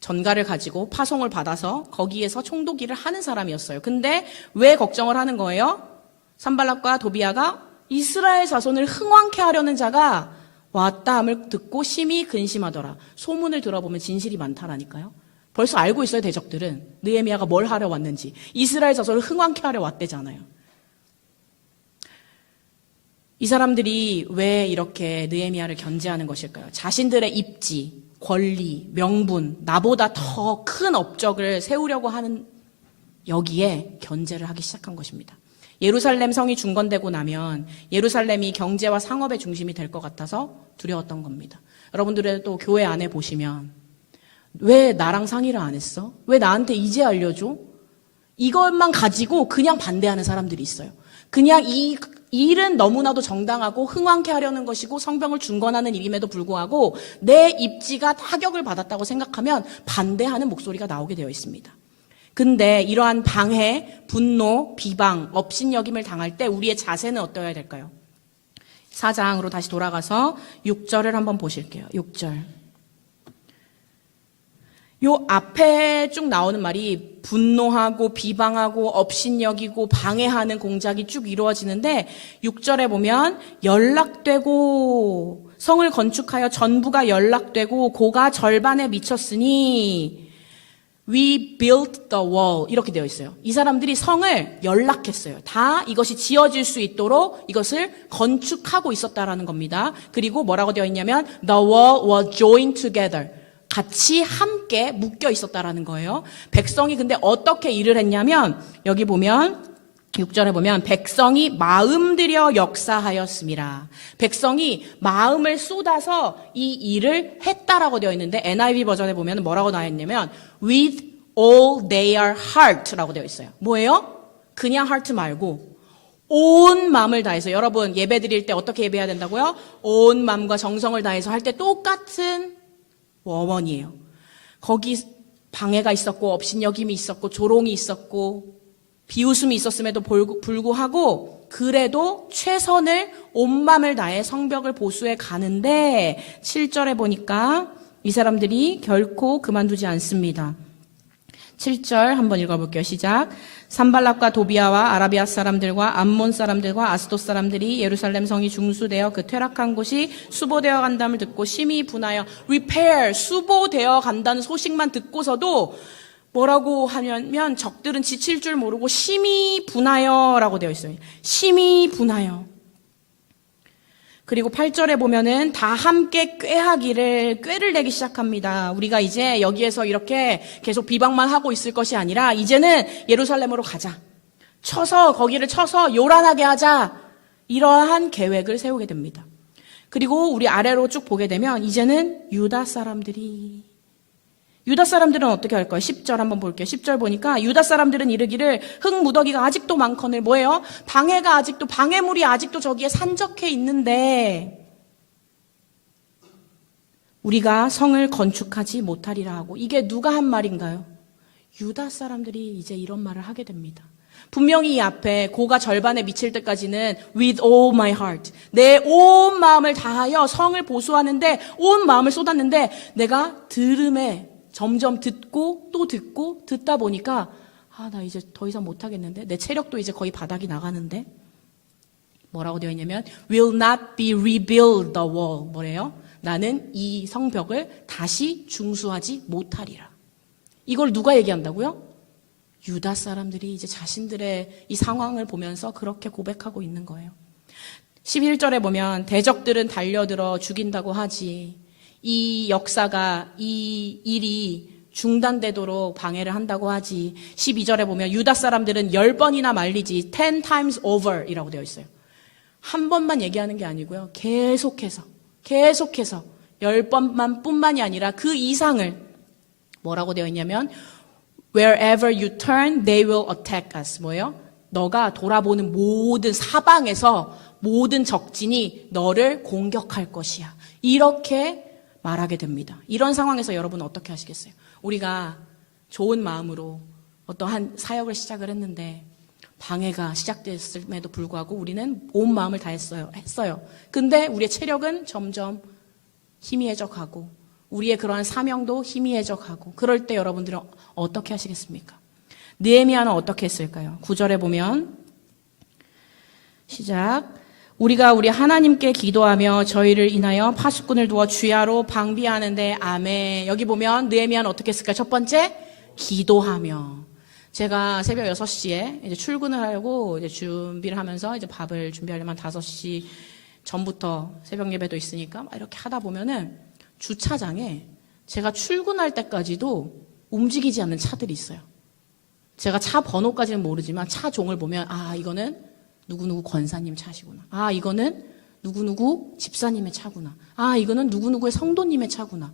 전가를 가지고 파송을 받아서 거기에서 총독 일을 하는 사람이었어요. 근데 왜 걱정을 하는 거예요? 산발랏과 도비야가 이스라엘 자손을 흥왕케 하려는 자가 왔다 함을 듣고 심히 근심하더라. 소문을 들어보면 진실이 많다라니까요. 벌써 알고 있어요, 대적들은. 느헤미야가 뭘 하려 왔는지. 이스라엘 자손을 흥왕케 하려 왔대잖아요. 이 사람들이 왜 이렇게 느헤미야를 견제하는 것일까요? 자신들의 입지, 권리, 명분, 나보다 더 큰 업적을 세우려고 하는 여기에 견제를 하기 시작한 것입니다. 예루살렘 성이 중건되고 나면 예루살렘이 경제와 상업의 중심이 될 것 같아서 두려웠던 겁니다. 여러분들도 교회 안에 보시면 왜 나랑 상의를 안 했어? 왜 나한테 이제 알려줘? 이것만 가지고 그냥 반대하는 사람들이 있어요. 그냥 이 일은 너무나도 정당하고 흥왕케 하려는 것이고 성벽을 중건하는 일임에도 불구하고 내 입지가 타격을 받았다고 생각하면 반대하는 목소리가 나오게 되어 있습니다. 근데 이러한 방해, 분노, 비방, 업신여김을 당할 때 우리의 자세는 어떠해야 될까요? 4장으로 다시 돌아가서 6절을 한번 보실게요. 6절. 요 앞에 쭉 나오는 말이 분노하고 비방하고 업신여기고 방해하는 공작이 쭉 이루어지는데 6절에 보면 연락되고 성을 건축하여 전부가 연락되고 고가 절반에 미쳤으니 We built the wall 이렇게 되어 있어요. 이 사람들이 성을 연락했어요. 다 이것이 지어질 수 있도록 이것을 건축하고 있었다라는 겁니다. 그리고 뭐라고 되어 있냐면 The wall was joined together. 같이 함께 묶여 있었다라는 거예요. 백성이 근데 어떻게 일을 했냐면 여기 보면 6절에 보면 백성이 마음 들여 역사하였음이라. 백성이 마음을 쏟아서 이 일을 했다라고 되어 있는데 NIV 버전에 보면 뭐라고 나와 있냐면 with all their heart라고 되어 있어요. 뭐예요? 그냥 heart 말고 온 마음을 다해서. 여러분 예배 드릴 때 어떻게 예배해야 된다고요? 온 마음과 정성을 다해서 할 때 똑같은 원원이에요. 거기 방해가 있었고 업신여김이 있었고 조롱이 있었고 비웃음이 있었음에도 불구하고 그래도 최선을 온 마음을 다해 성벽을 보수해 가는데 7절에 보니까 이 사람들이 결코 그만두지 않습니다. 7절 한번 읽어볼게요. 시작. 산발락과 도비아와 아라비아 사람들과 암몬 사람들과 아스돗 사람들이 예루살렘 성이 중수되어 그 퇴락한 곳이 수보되어 간담을 듣고 심히 분하여 repair, 수보되어 간다는 소식만 듣고서도 뭐라고 하면 적들은 지칠 줄 모르고 심히 분하여 라고 되어 있어요. 심히 분하여. 그리고 8절에 보면은 다 함께 꾀를 내기 시작합니다. 우리가 이제 여기에서 이렇게 계속 비방만 하고 있을 것이 아니라 이제는 예루살렘으로 가자. 거기를 쳐서 요란하게 하자. 이러한 계획을 세우게 됩니다. 그리고 우리 아래로 쭉 보게 되면 이제는 유다 사람들은 어떻게 할까요? 10절 한번 볼게요. 10절 보니까 유다 사람들은 이르기를 흙무더기가 아직도 많거늘 뭐예요? 방해물이 아직도 저기에 산적해 있는데 우리가 성을 건축하지 못하리라 하고 이게 누가 한 말인가요? 유다 사람들이 이제 이런 말을 하게 됩니다. 분명히 이 앞에 고가 절반에 미칠 때까지는 with all my heart 내 온 마음을 다하여 성을 보수하는데 온 마음을 쏟았는데 내가 들음에 점점 듣고 또 듣고 듣다 보니까 나 이제 더 이상 못하겠는데 내 체력도 이제 거의 바닥이 나가는데 뭐라고 되어 있냐면 will not be rebuild the wall 뭐래요? 나는 이 성벽을 다시 중수하지 못하리라. 이걸 누가 얘기한다고요? 유다 사람들이 이제 자신들의 이 상황을 보면서 그렇게 고백하고 있는 거예요. 11절에 보면 대적들은 달려들어 죽인다고 하지 이 역사가 이 일이 중단되도록 방해를 한다고 하지 12절에 보면 유다 사람들은 10번이나 말리지 10 times over 이라고 되어 있어요. 한 번만 얘기하는 게 아니고요. 계속해서 10번만 뿐만이 아니라 그 이상을 뭐라고 되어 있냐면 wherever you turn they will attack us 뭐예요? 너가 돌아보는 모든 사방에서 모든 적진이 너를 공격할 것이야. 이렇게 말하게 됩니다. 이런 상황에서 여러분은 어떻게 하시겠어요? 우리가 좋은 마음으로 어떠한 사역을 시작을 했는데 방해가 시작됐음에도 불구하고 우리는 온 마음을 다했어요. 근데 우리의 체력은 점점 희미해져 가고 우리의 그러한 사명도 희미해져 가고 그럴 때 여러분들은 어떻게 하시겠습니까? 느헤미야는 어떻게 했을까요? 9절에 보면 시작. 우리가 우리 하나님께 기도하며 저희를 인하여 파수꾼을 두어 주야로 방비하는데 아멘. 여기 보면 느헤미야는 어떻게 했을까요? 첫 번째, 기도하며. 제가 새벽 6시에 이제 출근을 하려고 이제 준비를 하면서 이제 밥을 준비하려면 5시 전부터 새벽 예배도 있으니까 막 이렇게 하다 보면은 주차장에 제가 출근할 때까지도 움직이지 않는 차들이 있어요. 제가 차 번호까지는 모르지만 차 종을 보면 이거는 누구누구 권사님 차시구나. 이거는 누구누구 집사님의 차구나. 이거는 누구누구의 성도님의 차구나.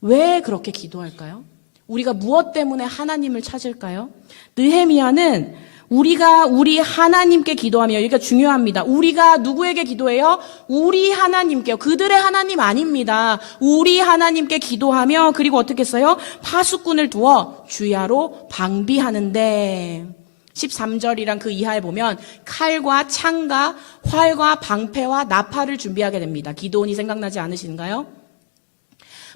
왜 그렇게 기도할까요? 우리가 무엇 때문에 하나님을 찾을까요? 느헤미야는 우리가 우리 하나님께 기도하며 여기가 중요합니다. 우리가 누구에게 기도해요? 우리 하나님께요. 그들의 하나님 아닙니다. 우리 하나님께 기도하며 그리고 어떻게 했어요? 파수꾼을 두어 주야로 방비하는데 13절이랑 그 이하에 보면 칼과 창과 활과 방패와 나팔을 준비하게 됩니다. 기도원이 생각나지 않으신가요?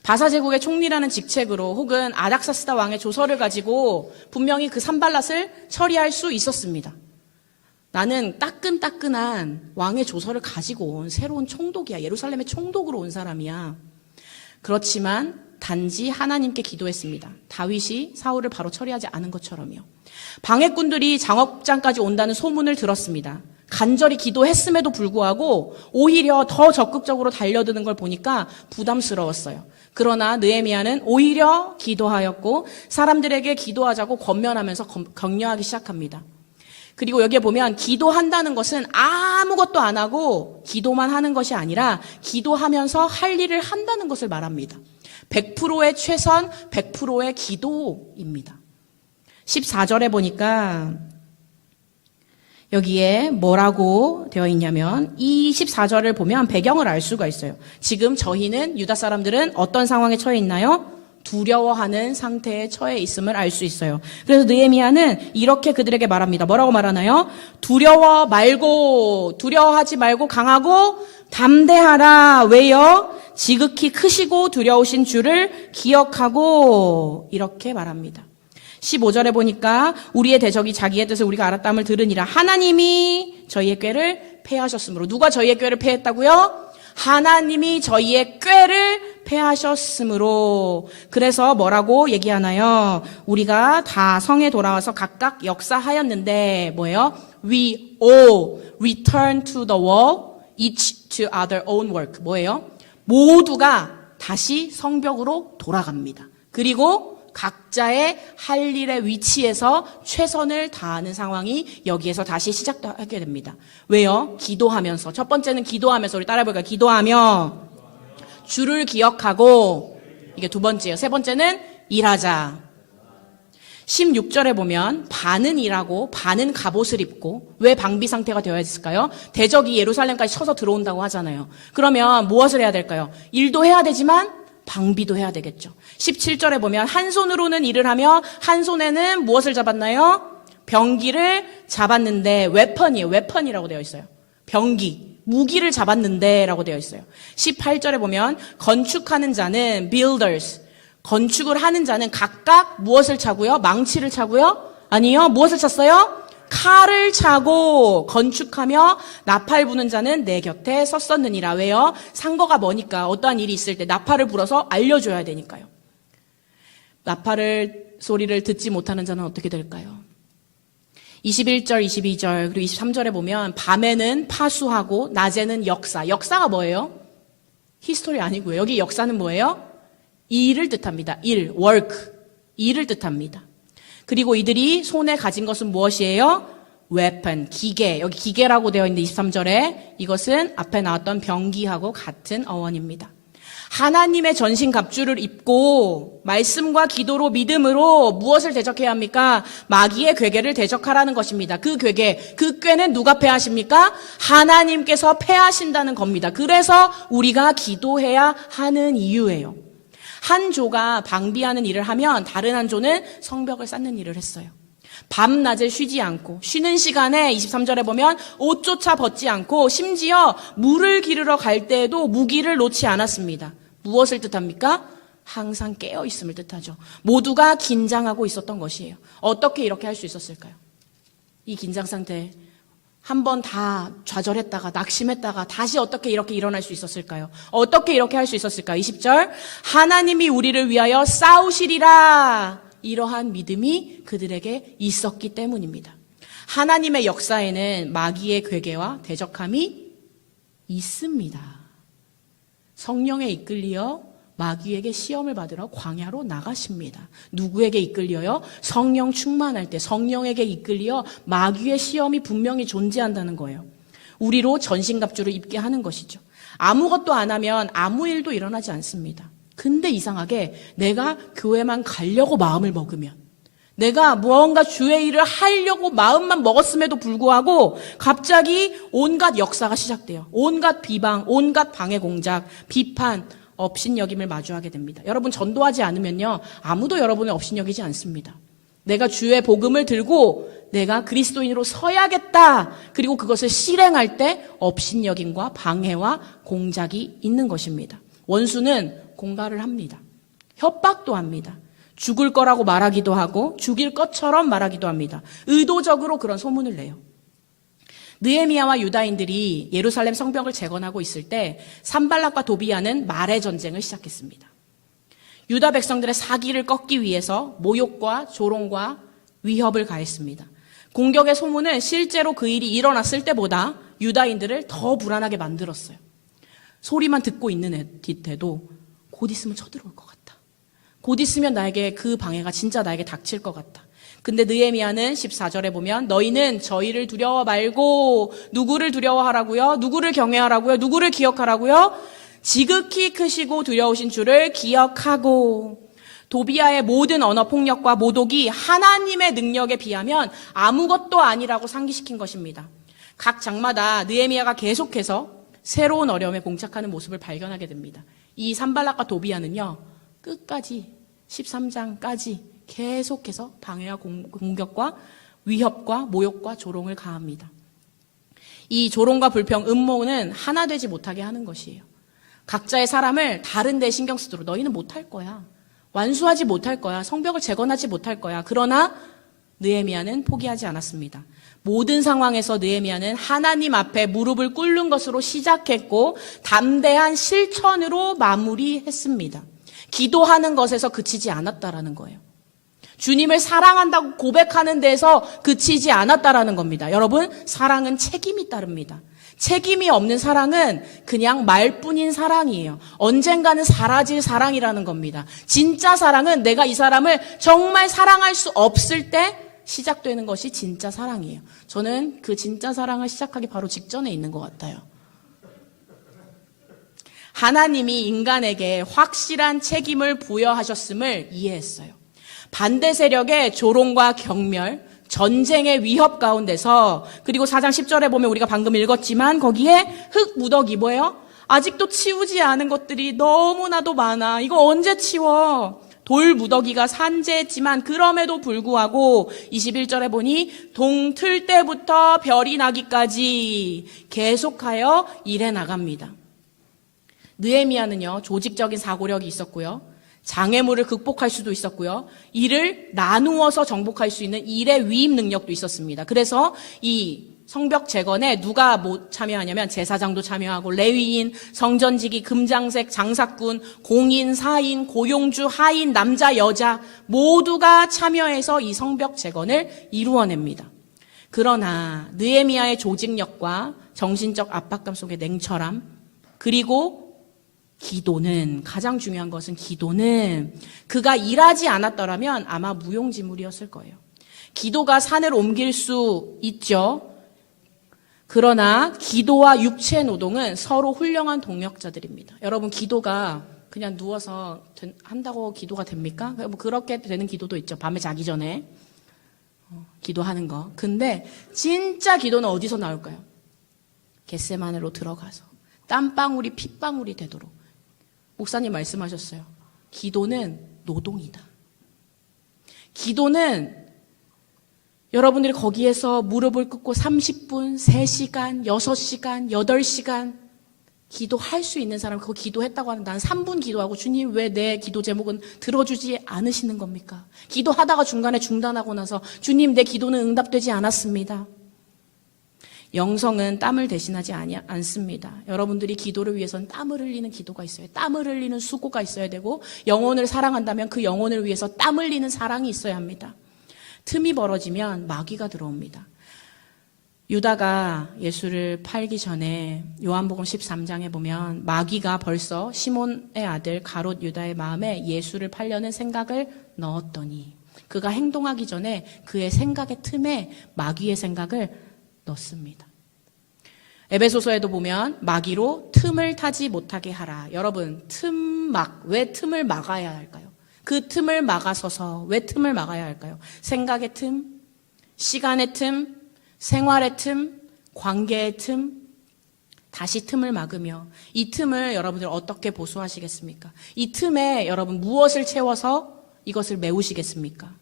바사제국의 총리라는 직책으로 혹은 아닥사스다 왕의 조서를 가지고 분명히 그 산발랏을 처리할 수 있었습니다. 나는 따끈따끈한 왕의 조서를 가지고 온 새로운 총독이야. 예루살렘의 총독으로 온 사람이야. 그렇지만 단지 하나님께 기도했습니다. 다윗이 사울을 바로 처리하지 않은 것처럼요. 방해꾼들이 장업장까지 온다는 소문을 들었습니다. 간절히 기도했음에도 불구하고 오히려 더 적극적으로 달려드는 걸 보니까 부담스러웠어요. 그러나 느헤미야는 오히려 기도하였고 사람들에게 기도하자고 권면하면서 격려하기 시작합니다. 그리고 여기에 보면 기도한다는 것은 아무것도 안 하고 기도만 하는 것이 아니라 기도하면서 할 일을 한다는 것을 말합니다. 100%의 최선, 100%의 기도입니다. 14절에 보니까 여기에 뭐라고 되어 있냐면 이 14절을 보면 배경을 알 수가 있어요. 지금 저희는 유다 사람들은 어떤 상황에 처해 있나요? 두려워하는 상태에 처해 있음을 알 수 있어요. 그래서 느헤미야는 이렇게 그들에게 말합니다. 뭐라고 말하나요? 두려워하지 말고 강하고 담대하라. 왜요? 지극히 크시고 두려우신 주를 기억하고 이렇게 말합니다. 15절에 보니까 우리의 대적이 자기의 뜻을 우리가 알았다함을 들으니라. 하나님이 저희의 꾀를 패하셨으므로. 누가 저희의 꾀를 패했다고요? 하나님이 저희의 꾀를 패하셨으므로. 그래서 뭐라고 얘기하나요? 우리가 다 성에 돌아와서 각각 역사하였는데 뭐예요? We all return to the wall, each to other own work. 뭐예요? 모두가 다시 성벽으로 돌아갑니다. 그리고 각자의 할 일의 위치에서 최선을 다하는 상황이 여기에서 다시 시작하게 됩니다. 왜요? 기도하면서. 첫 번째는 기도하면서. 우리 따라해볼까요? 기도하며 주를 기억하고, 이게 두 번째예요. 세 번째는 일하자. 16절에 보면 반은 일하고 반은 갑옷을 입고. 왜 방비 상태가 되어야 했을까요? 대적이 예루살렘까지 쳐서 들어온다고 하잖아요. 그러면 무엇을 해야 될까요? 일도 해야 되지만 방비도 해야 되겠죠. 17절에 보면 한 손으로는 일을 하며 한 손에는 무엇을 잡았나요? 병기를 잡았는데, 웨펀이에요. 웨펀이라고 되어 있어요. 병기, 무기를 잡았는데 라고 되어 있어요. 18절에 보면 건축하는 자는 builders, 건축을 하는 자는 각각 무엇을 차고요? 망치를 차고요? 아니요. 무엇을 찼어요? 칼을 차고 건축하며 나팔 부는 자는 내 곁에 섰었느니라. 왜요? 상거가 뭐니까 어떠한 일이 있을 때 나팔을 불어서 알려줘야 되니까요. 나팔을 소리를 듣지 못하는 자는 어떻게 될까요? 21절, 22절 그리고 23절에 보면 밤에는 파수하고 낮에는 역사. 역사가 뭐예요? 히스토리 아니고요. 여기 역사는 뭐예요? 일을 뜻합니다. 일, work, 일을 뜻합니다. 그리고 이들이 손에 가진 것은 무엇이에요? weapon, 기계. 여기 기계라고 되어 있는데 23절에 이것은 앞에 나왔던 병기하고 같은 어원입니다. 하나님의 전신 갑주를 입고 말씀과 기도로 믿음으로 무엇을 대적해야 합니까? 마귀의 괴계를 대적하라는 것입니다. 그 괴계, 그 꾀는 누가 패하십니까? 하나님께서 패하신다는 겁니다. 그래서 우리가 기도해야 하는 이유예요. 한 조가 방비하는 일을 하면 다른 한 조는 성벽을 쌓는 일을 했어요. 밤낮을 쉬지 않고, 쉬는 시간에 23절에 보면 옷조차 벗지 않고 심지어 물을 기르러 갈 때에도 무기를 놓지 않았습니다. 무엇을 뜻합니까? 항상 깨어 있음을 뜻하죠. 모두가 긴장하고 있었던 것이에요. 어떻게 이렇게 할 수 있었을까요? 이 긴장 상태 한번 다 좌절했다가 낙심했다가 다시 어떻게 이렇게 일어날 수 있었을까요? 어떻게 이렇게 할 수 있었을까요? 20절 하나님이 우리를 위하여 싸우시리라. 이러한 믿음이 그들에게 있었기 때문입니다. 하나님의 역사에는 마귀의 괴계와 대적함이 있습니다. 성령에 이끌려 마귀에게 시험을 받으러 광야로 나가십니다. 누구에게 이끌려요? 성령 충만할 때 성령에게 이끌려 마귀의 시험이 분명히 존재한다는 거예요. 우리로 전신갑주를 입게 하는 것이죠. 아무것도 안 하면 아무 일도 일어나지 않습니다. 근데 이상하게 내가 교회만 가려고 마음을 먹으면, 내가 무언가 주의 일을 하려고 마음만 먹었음에도 불구하고 갑자기 온갖 역사가 시작돼요. 온갖 비방, 온갖 방해 공작, 비판, 업신여김을 마주하게 됩니다. 여러분 전도하지 않으면요 아무도 여러분을 업신여기지 않습니다. 내가 주의 복음을 들고 내가 그리스도인으로 서야겠다. 그리고 그것을 실행할 때 업신여김과 방해와 공작이 있는 것입니다. 원수는 공갈을 합니다. 협박도 합니다. 죽을 거라고 말하기도 하고 죽일 것처럼 말하기도 합니다. 의도적으로 그런 소문을 내요. 느헤미야와 유다인들이 예루살렘 성벽을 재건하고 있을 때 산발락과 도비야는 말의 전쟁을 시작했습니다. 유다 백성들의 사기를 꺾기 위해서 모욕과 조롱과 위협을 가했습니다. 공격의 소문은 실제로 그 일이 일어났을 때보다 유다인들을 더 불안하게 만들었어요. 소리만 듣고 있는 듯해도 곧 있으면 쳐들어올 것 같다. 곧 있으면 나에게 그 방해가 진짜 나에게 닥칠 것 같다. 근데 느헤미야는 14절에 보면 너희는 저희를 두려워 말고 누구를 두려워하라고요? 누구를 경외하라고요? 누구를 기억하라고요? 지극히 크시고 두려우신 주를 기억하고. 도비야의 모든 언어 폭력과 모독이 하나님의 능력에 비하면 아무것도 아니라고 상기시킨 것입니다. 각 장마다 느헤미야가 계속해서 새로운 어려움에 봉착하는 모습을 발견하게 됩니다. 이 산발락과 도비야는요 끝까지 13장까지 계속해서 방해와 공격과 위협과 모욕과 조롱을 가합니다. 이 조롱과 불평, 음모는 하나 되지 못하게 하는 것이에요. 각자의 사람을 다른 데 신경 쓰도록 너희는 못할 거야. 완수하지 못할 거야. 성벽을 재건하지 못할 거야. 그러나 느헤미야는 포기하지 않았습니다. 모든 상황에서 느헤미야는 하나님 앞에 무릎을 꿇는 것으로 시작했고 담대한 실천으로 마무리했습니다. 기도하는 것에서 그치지 않았다라는 거예요. 주님을 사랑한다고 고백하는 데서 그치지 않았다라는 겁니다. 여러분, 사랑은 책임이 따릅니다. 책임이 없는 사랑은 그냥 말뿐인 사랑이에요. 언젠가는 사라질 사랑이라는 겁니다. 진짜 사랑은 내가 이 사람을 정말 사랑할 수 없을 때 시작되는 것이 진짜 사랑이에요. 저는 그 진짜 사랑을 시작하기 바로 직전에 있는 것 같아요. 하나님이 인간에게 확실한 책임을 부여하셨음을 이해했어요. 반대 세력의 조롱과 경멸, 전쟁의 위협 가운데서, 그리고 4장 10절에 보면 우리가 방금 읽었지만 거기에 흙 무더기 뭐예요? 아직도 치우지 않은 것들이 너무나도 많아. 이거 언제 치워? 돌 무더기가 산재했지만 그럼에도 불구하고 21절에 보니 동 틀 때부터 별이 나기까지 계속하여 일해 나갑니다. 느헤미야는요, 조직적인 사고력이 있었고요. 장애물을 극복할 수도 있었고요. 이를 나누어서 정복할 수 있는 일의 위임 능력도 있었습니다. 그래서 이 성벽 재건에 누가 참여하냐면 제사장도 참여하고 레위인, 성전지기, 금장색, 장사꾼, 공인, 사인, 고용주, 하인, 남자, 여자 모두가 참여해서 이 성벽 재건을 이루어냅니다. 그러나 느헤미야의 조직력과 정신적 압박감 속의 냉철함, 그리고 기도는, 가장 중요한 것은 기도는 그가 일하지 않았더라면 아마 무용지물이었을 거예요. 기도가 산을 옮길 수 있죠. 그러나 기도와 육체 노동은 서로 훌륭한 동역자들입니다. 여러분, 기도가 그냥 누워서 한다고 기도가 됩니까? 뭐 그렇게 되는 기도도 있죠. 밤에 자기 전에 기도하는 거. 근데 진짜 기도는 어디서 나올까요? 겟세마네로 들어가서 땀방울이 핏방울이 되도록. 목사님 말씀하셨어요. 기도는 노동이다. 기도는 여러분들이 거기에서 무릎을 꿇고 30분, 3시간, 6시간, 8시간 기도할 수 있는 사람, 그거 기도했다고 하는, 난 3분 기도하고 주님 왜 내 기도 제목은 들어주지 않으시는 겁니까? 기도하다가 중간에 중단하고 나서 주님 내 기도는 응답되지 않았습니다. 영성은 땀을 대신하지 않습니다. 여러분들이 기도를 위해서는 땀을 흘리는 기도가 있어요. 땀을 흘리는 수고가 있어야 되고, 영혼을 사랑한다면 그 영혼을 위해서 땀 흘리는 사랑이 있어야 합니다. 틈이 벌어지면 마귀가 들어옵니다. 유다가 예수를 팔기 전에 요한복음 13장에 보면 마귀가 벌써 시몬의 아들 가롯 유다의 마음에 예수를 팔려는 생각을 넣었더니, 그가 행동하기 전에 그의 생각의 틈에 마귀의 생각을 넣습니다. 에베소서에도 보면 마귀로 틈을 타지 못하게 하라. 여러분, 왜 틈을 막아야 할까요? 그 틈을 막아서서 왜 틈을 막아야 할까요? 생각의 틈, 시간의 틈, 생활의 틈, 관계의 틈, 다시 틈을 막으며, 이 틈을 여러분들 어떻게 보수하시겠습니까? 이 틈에 여러분 무엇을 채워서 이것을 메우시겠습니까?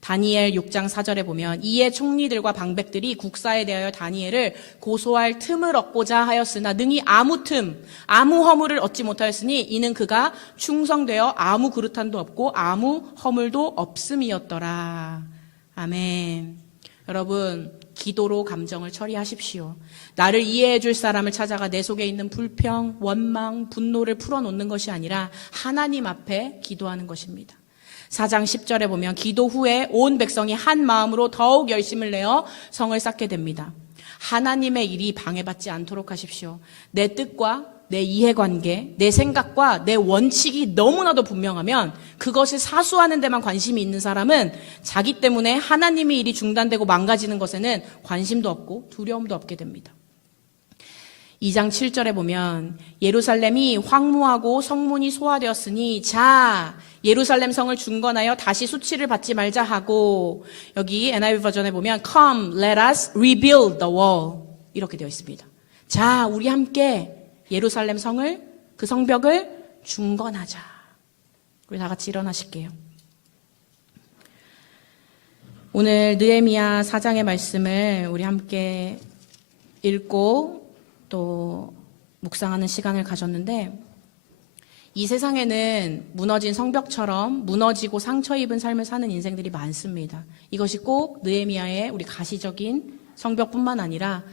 다니엘 6장 4절에 보면 이에 총리들과 방백들이 국사에 대하여 다니엘을 고소할 틈을 얻고자 하였으나 능히 아무 틈, 아무 허물을 얻지 못하였으니 이는 그가 충성되어 아무 그릇함도 없고 아무 허물도 없음이었더라. 아멘. 여러분, 기도로 감정을 처리하십시오. 나를 이해해 줄 사람을 찾아가 내 속에 있는 불평, 원망, 분노를 풀어놓는 것이 아니라 하나님 앞에 기도하는 것입니다. 4장 10절에 보면 기도 후에 온 백성이 한 마음으로 더욱 열심을 내어 성을 쌓게 됩니다. 하나님의 일이 방해받지 않도록 하십시오. 내 뜻과 내 이해관계, 내 생각과 내 원칙이 너무나도 분명하면 그것을 사수하는 데만 관심이 있는 사람은 자기 때문에 하나님의 일이 중단되고 망가지는 것에는 관심도 없고 두려움도 없게 됩니다. 2장 7절에 보면 예루살렘이 황무하고 성문이 소화되었으니 자 예루살렘 성을 중건하여 다시 수치를 받지 말자 하고, 여기 NIV 버전에 보면 Come, let us rebuild the wall 이렇게 되어 있습니다. 자, 우리 함께 예루살렘 성을, 그 성벽을 중건하자. 우리 다 같이 일어나실게요. 오늘 느헤미야 4장의 말씀을 우리 함께 읽고 또 묵상하는 시간을 가졌는데, 이 세상에는 무너진 성벽처럼 무너지고 상처 입은 삶을 사는 인생들이 많습니다. 이것이 꼭 느헤미야의 우리 가시적인 성벽뿐만 아니라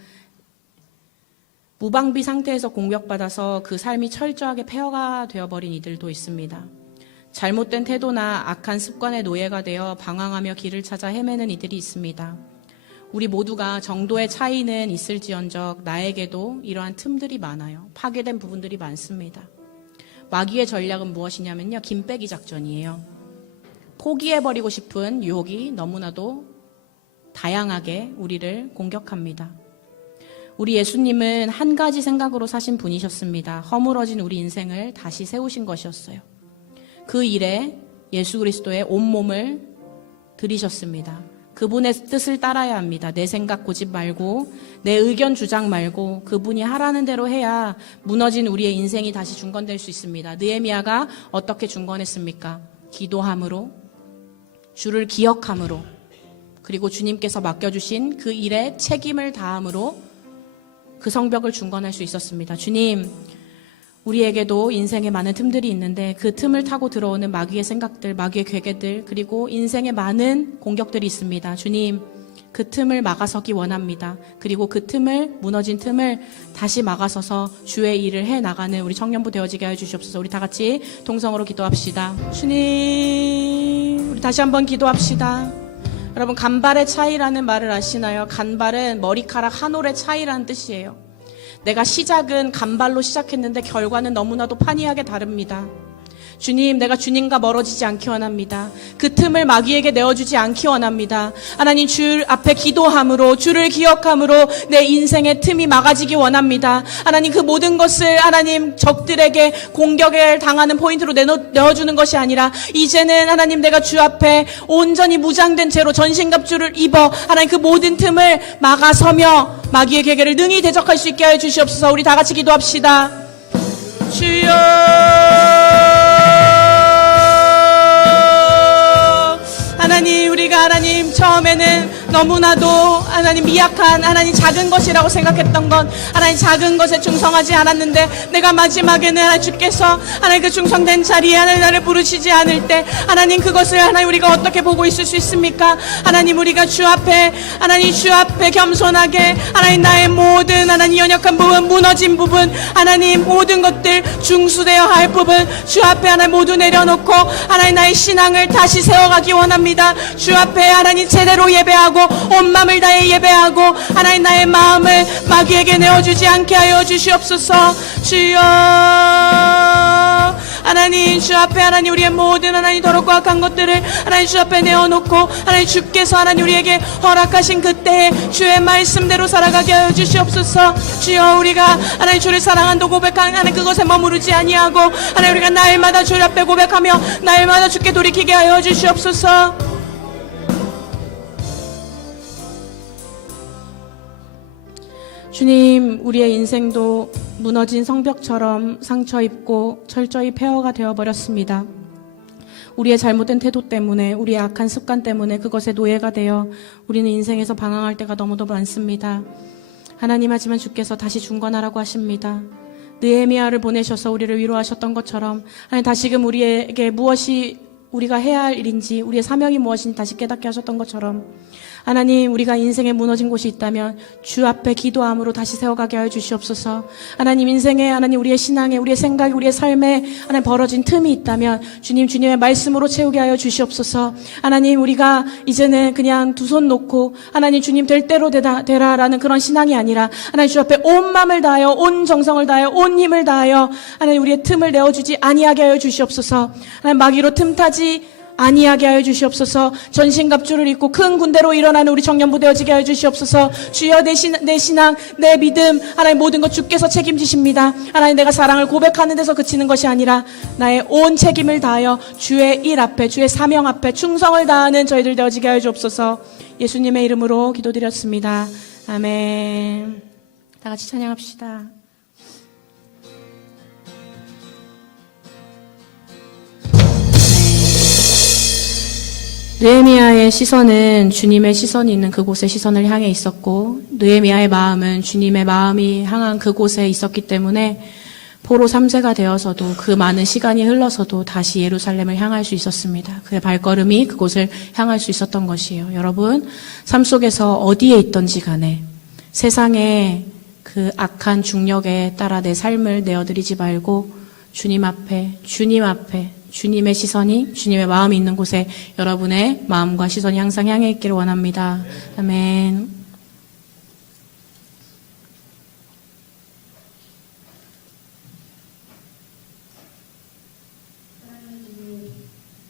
무방비 상태에서 공격받아서 그 삶이 철저하게 폐허가 되어버린 이들도 있습니다. 잘못된 태도나 악한 습관의 노예가 되어 방황하며 길을 찾아 헤매는 이들이 있습니다. 우리 모두가 정도의 차이는 있을지언정 나에게도 이러한 틈들이 많아요. 파괴된 부분들이 많습니다. 마귀의 전략은 무엇이냐면요, 김 빼기 작전이에요. 포기해버리고 싶은 유혹이 너무나도 다양하게 우리를 공격합니다. 우리 예수님은 한 가지 생각으로 사신 분이셨습니다. 허물어진 우리 인생을 다시 세우신 것이었어요. 그 일에 예수 그리스도의 온몸을 들이셨습니다. 그분의 뜻을 따라야 합니다. 내 생각 고집 말고, 내 의견 주장 말고 그분이 하라는 대로 해야 무너진 우리의 인생이 다시 중건될 수 있습니다. 느헤미야가 어떻게 중건했습니까? 기도함으로, 주를 기억함으로, 그리고 주님께서 맡겨주신 그 일에 책임을 다함으로 그 성벽을 중건할 수 있었습니다. 주님, 우리에게도 인생에 많은 틈들이 있는데 그 틈을 타고 들어오는 마귀의 생각들, 마귀의 괴계들, 그리고 인생에 많은 공격들이 있습니다. 주님, 그 틈을 막아서기 원합니다. 그리고 그 틈을, 무너진 틈을 다시 막아서서 주의 일을 해나가는 우리 청년부 되어지게 해주시옵소서. 우리 다 같이 동성으로 기도합시다. 주님, 우리 다시 한번 기도합시다. 여러분, 간발의 차이라는 말을 아시나요? 간발은 머리카락 한 올의 차이라는 뜻이에요. 내가 시작은 간발로 시작했는데 결과는 너무나도 판이하게 다릅니다. 주님, 내가 주님과 멀어지지 않기 원합니다. 그 틈을 마귀에게 내어주지 않기 원합니다. 하나님, 주 앞에 기도함으로, 주를 기억함으로 내 인생의 틈이 막아지기 원합니다. 하나님, 그 모든 것을 하나님 적들에게 공격을 당하는 포인트로 내어주는 것이 아니라 이제는 하나님, 내가 주 앞에 온전히 무장된 채로 전신갑주를 입어 하나님 그 모든 틈을 막아서며 마귀의 계계를 능히 대적할 수 있게 하여 주시옵소서. 우리 다 같이 기도합시다. 주여, 하나님, 우리가 하나님 처음에는 너무나도 하나님 미약한 하나님 작은 것이라고 생각했던 건 하나님 작은 것에 충성하지 않았는데 내가 마지막에는 하나님 주께서 하나님 그 충성된 자리에 하나님 나를 부르시지 않을 때 하나님 그것을 하나님 우리가 어떻게 보고 있을 수 있습니까? 하나님, 우리가 주 앞에 하나님 주 앞에 겸손하게 하나님 나의 모든 하나님 연약한 부분, 무너진 부분, 하나님 모든 것들 중수되어 할 부분 주 앞에 하나님 모두 내려놓고 하나님 나의 신앙을 다시 세워가기 원합니다. 주 앞에 하나님 제대로 예배하고 온 마음을 다해 예배하고 하나님 나의 마음을 마귀에게 내어주지 않게 하여 주시옵소서. 주여, 하나님 주 앞에 하나님 우리의 모든 하나님 더럽고 악한 것들을 하나님 주 앞에 내어놓고 하나님 주께서 하나님 우리에게 허락하신 그때에 주의 말씀대로 살아가게 하여 주시옵소서. 주여, 우리가 하나님 주를 사랑한다 고백하는 하나님 그것에 머무르지 아니하고 하나님 우리가 날마다 주 앞에 고백하며 날마다 주께 돌이키게 하여 주시옵소서. 주님, 우리의 인생도 무너진 성벽처럼 상처 입고 철저히 폐허가 되어버렸습니다. 우리의 잘못된 태도 때문에, 우리의 악한 습관 때문에 그것에 노예가 되어 우리는 인생에서 방황할 때가 너무도 많습니다. 하나님, 하지만 주께서 다시 중건하라고 하십니다. 느헤미야를 보내셔서 우리를 위로하셨던 것처럼 하나님 다시금 우리에게 무엇이 우리가 해야 할 일인지, 우리의 사명이 무엇인지 다시 깨닫게 하셨던 것처럼 하나님, 우리가 인생에 무너진 곳이 있다면 주 앞에 기도함으로 다시 세워가게 하여 주시옵소서. 하나님, 인생에 하나님 우리의 신앙에, 우리의 생각에, 우리의 삶에 하나님 벌어진 틈이 있다면 주님, 주님의 말씀으로 채우게 하여 주시옵소서. 하나님, 우리가 이제는 그냥 두 손 놓고 하나님 주님 될 대로 되라라는 그런 신앙이 아니라 하나님 주 앞에 온 마음을 다하여, 온 정성을 다하여, 온 힘을 다하여 하나님 우리의 틈을 내어주지 아니하게 하여 주시옵소서. 하나님, 마귀로 틈타지 아니하게 하여 주시옵소서. 전신갑주를 입고 큰 군대로 일어나는 우리 청년부 되어지게 하여 주시옵소서. 주여, 내 신앙, 내 믿음, 하나님 모든 것 주께서 책임지십니다. 하나님, 내가 사랑을 고백하는 데서 그치는 것이 아니라 나의 온 책임을 다하여 주의 일 앞에, 주의 사명 앞에 충성을 다하는 저희들 되어지게 하여 주옵소서. 예수님의 이름으로 기도드렸습니다. 아멘. 다 같이 찬양합시다. 느헤미야의 시선은 주님의 시선이 있는 그곳에 시선을 향해 있었고 느헤미야의 마음은 주님의 마음이 향한 그곳에 있었기 때문에 포로 3세가 되어서도 그 많은 시간이 흘러서도 다시 예루살렘을 향할 수 있었습니다. 그의 발걸음이 그곳을 향할 수 있었던 것이에요. 여러분, 삶 속에서 어디에 있던지 간에 세상의 그 악한 중력에 따라 내 삶을 내어드리지 말고 주님 앞에 주님의 시선이, 주님의 마음이 있는 곳에 여러분의 마음과 시선이 항상 향해 있기를 원합니다. 아멘.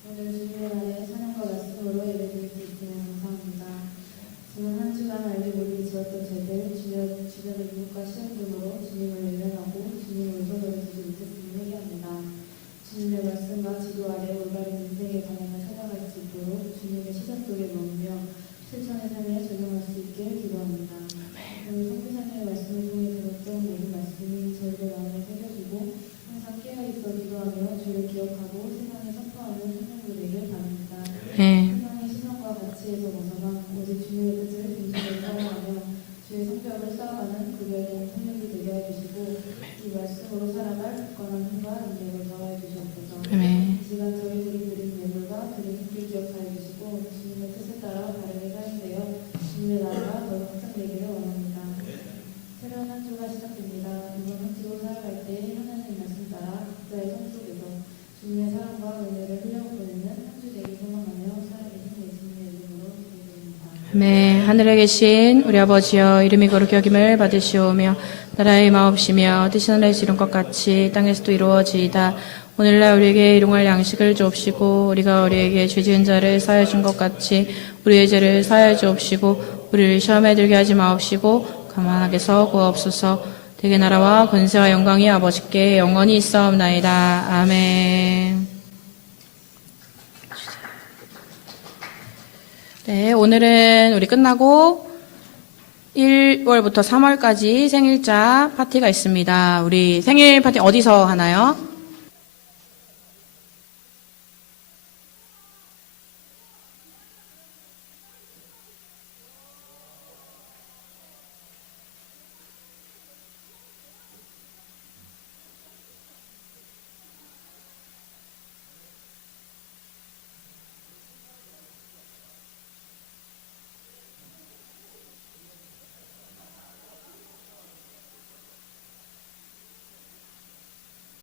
오늘 주님의 날에 찬양과 말씀으로 예배드릴 수 있으며 감사합니다. 지난 한 주간 알게 모르게 지었던 죄들, 주변의 유혹과 시험 등으로 주님을 외면하고 주님을 의존하지 못했음을 회개합니다. 주님의 말씀과 지도 아래 올바른 인생의 방향을 찾아갈 수 있도록 주님의 시선 속에 머무며 실천의 삶에 적용할 수 있게 기도합니다. 오늘 성부사님의 말씀을 통해 들었던 모든 말씀이 저희들 마음에 새겨지고 항상 깨어있어 기도하며 주를 기억하고 세상에 선포하는 성령들 되길 바랍니다. 네. 세상의 시선과 가치에서 벗어나 오직 주님의 뜻을 진실로 따라가며 주의 성벽을 쌓아가는 구별된 성령들 되게 해주시고 이 말씀으로 살아갈 굳건한 힘과 능력을 더하여 주시옵소서. 아멘. 이 시간 저희들이 드린 예물과 드린 힘길 기억하여 주시고 주님의 뜻에 따라 바르게 사용되어 주님의 나라가 더욱 확장되기를 원합니다. 새로운 한 주가 시작됩니다. 이번 한 주로 살아갈 때 하나님 말씀 따라 각자의 삶 속에서 주님의 사랑과 은혜를 흘려보내는 한 주 되길 소망하며 살아계신 예수님의 이름으로 기도드립니다. 네, 하늘에 계신 우리 아버지여 이름이 거룩히 여김을 받으시오며 나라의 마옵시며 뜻이 하늘에서 이룬 것 같이 땅에서도 이루어지이다. 오늘날 우리에게 일용할 양식을 주옵시고 우리가 우리에게 죄 지은 자를 사하여 준 것 같이 우리의 죄를 사하여 주옵시고 우리를 시험에 들게 하지 마옵시고 가만하게서 구하옵소서. 대개 나라와 권세와 영광이 아버지께 영원히 있사옵나이다. 아멘. 네, 오늘은 우리 끝나고 1월부터 3월까지 생일자 파티가 있습니다. 우리 생일 파티 어디서 하나요?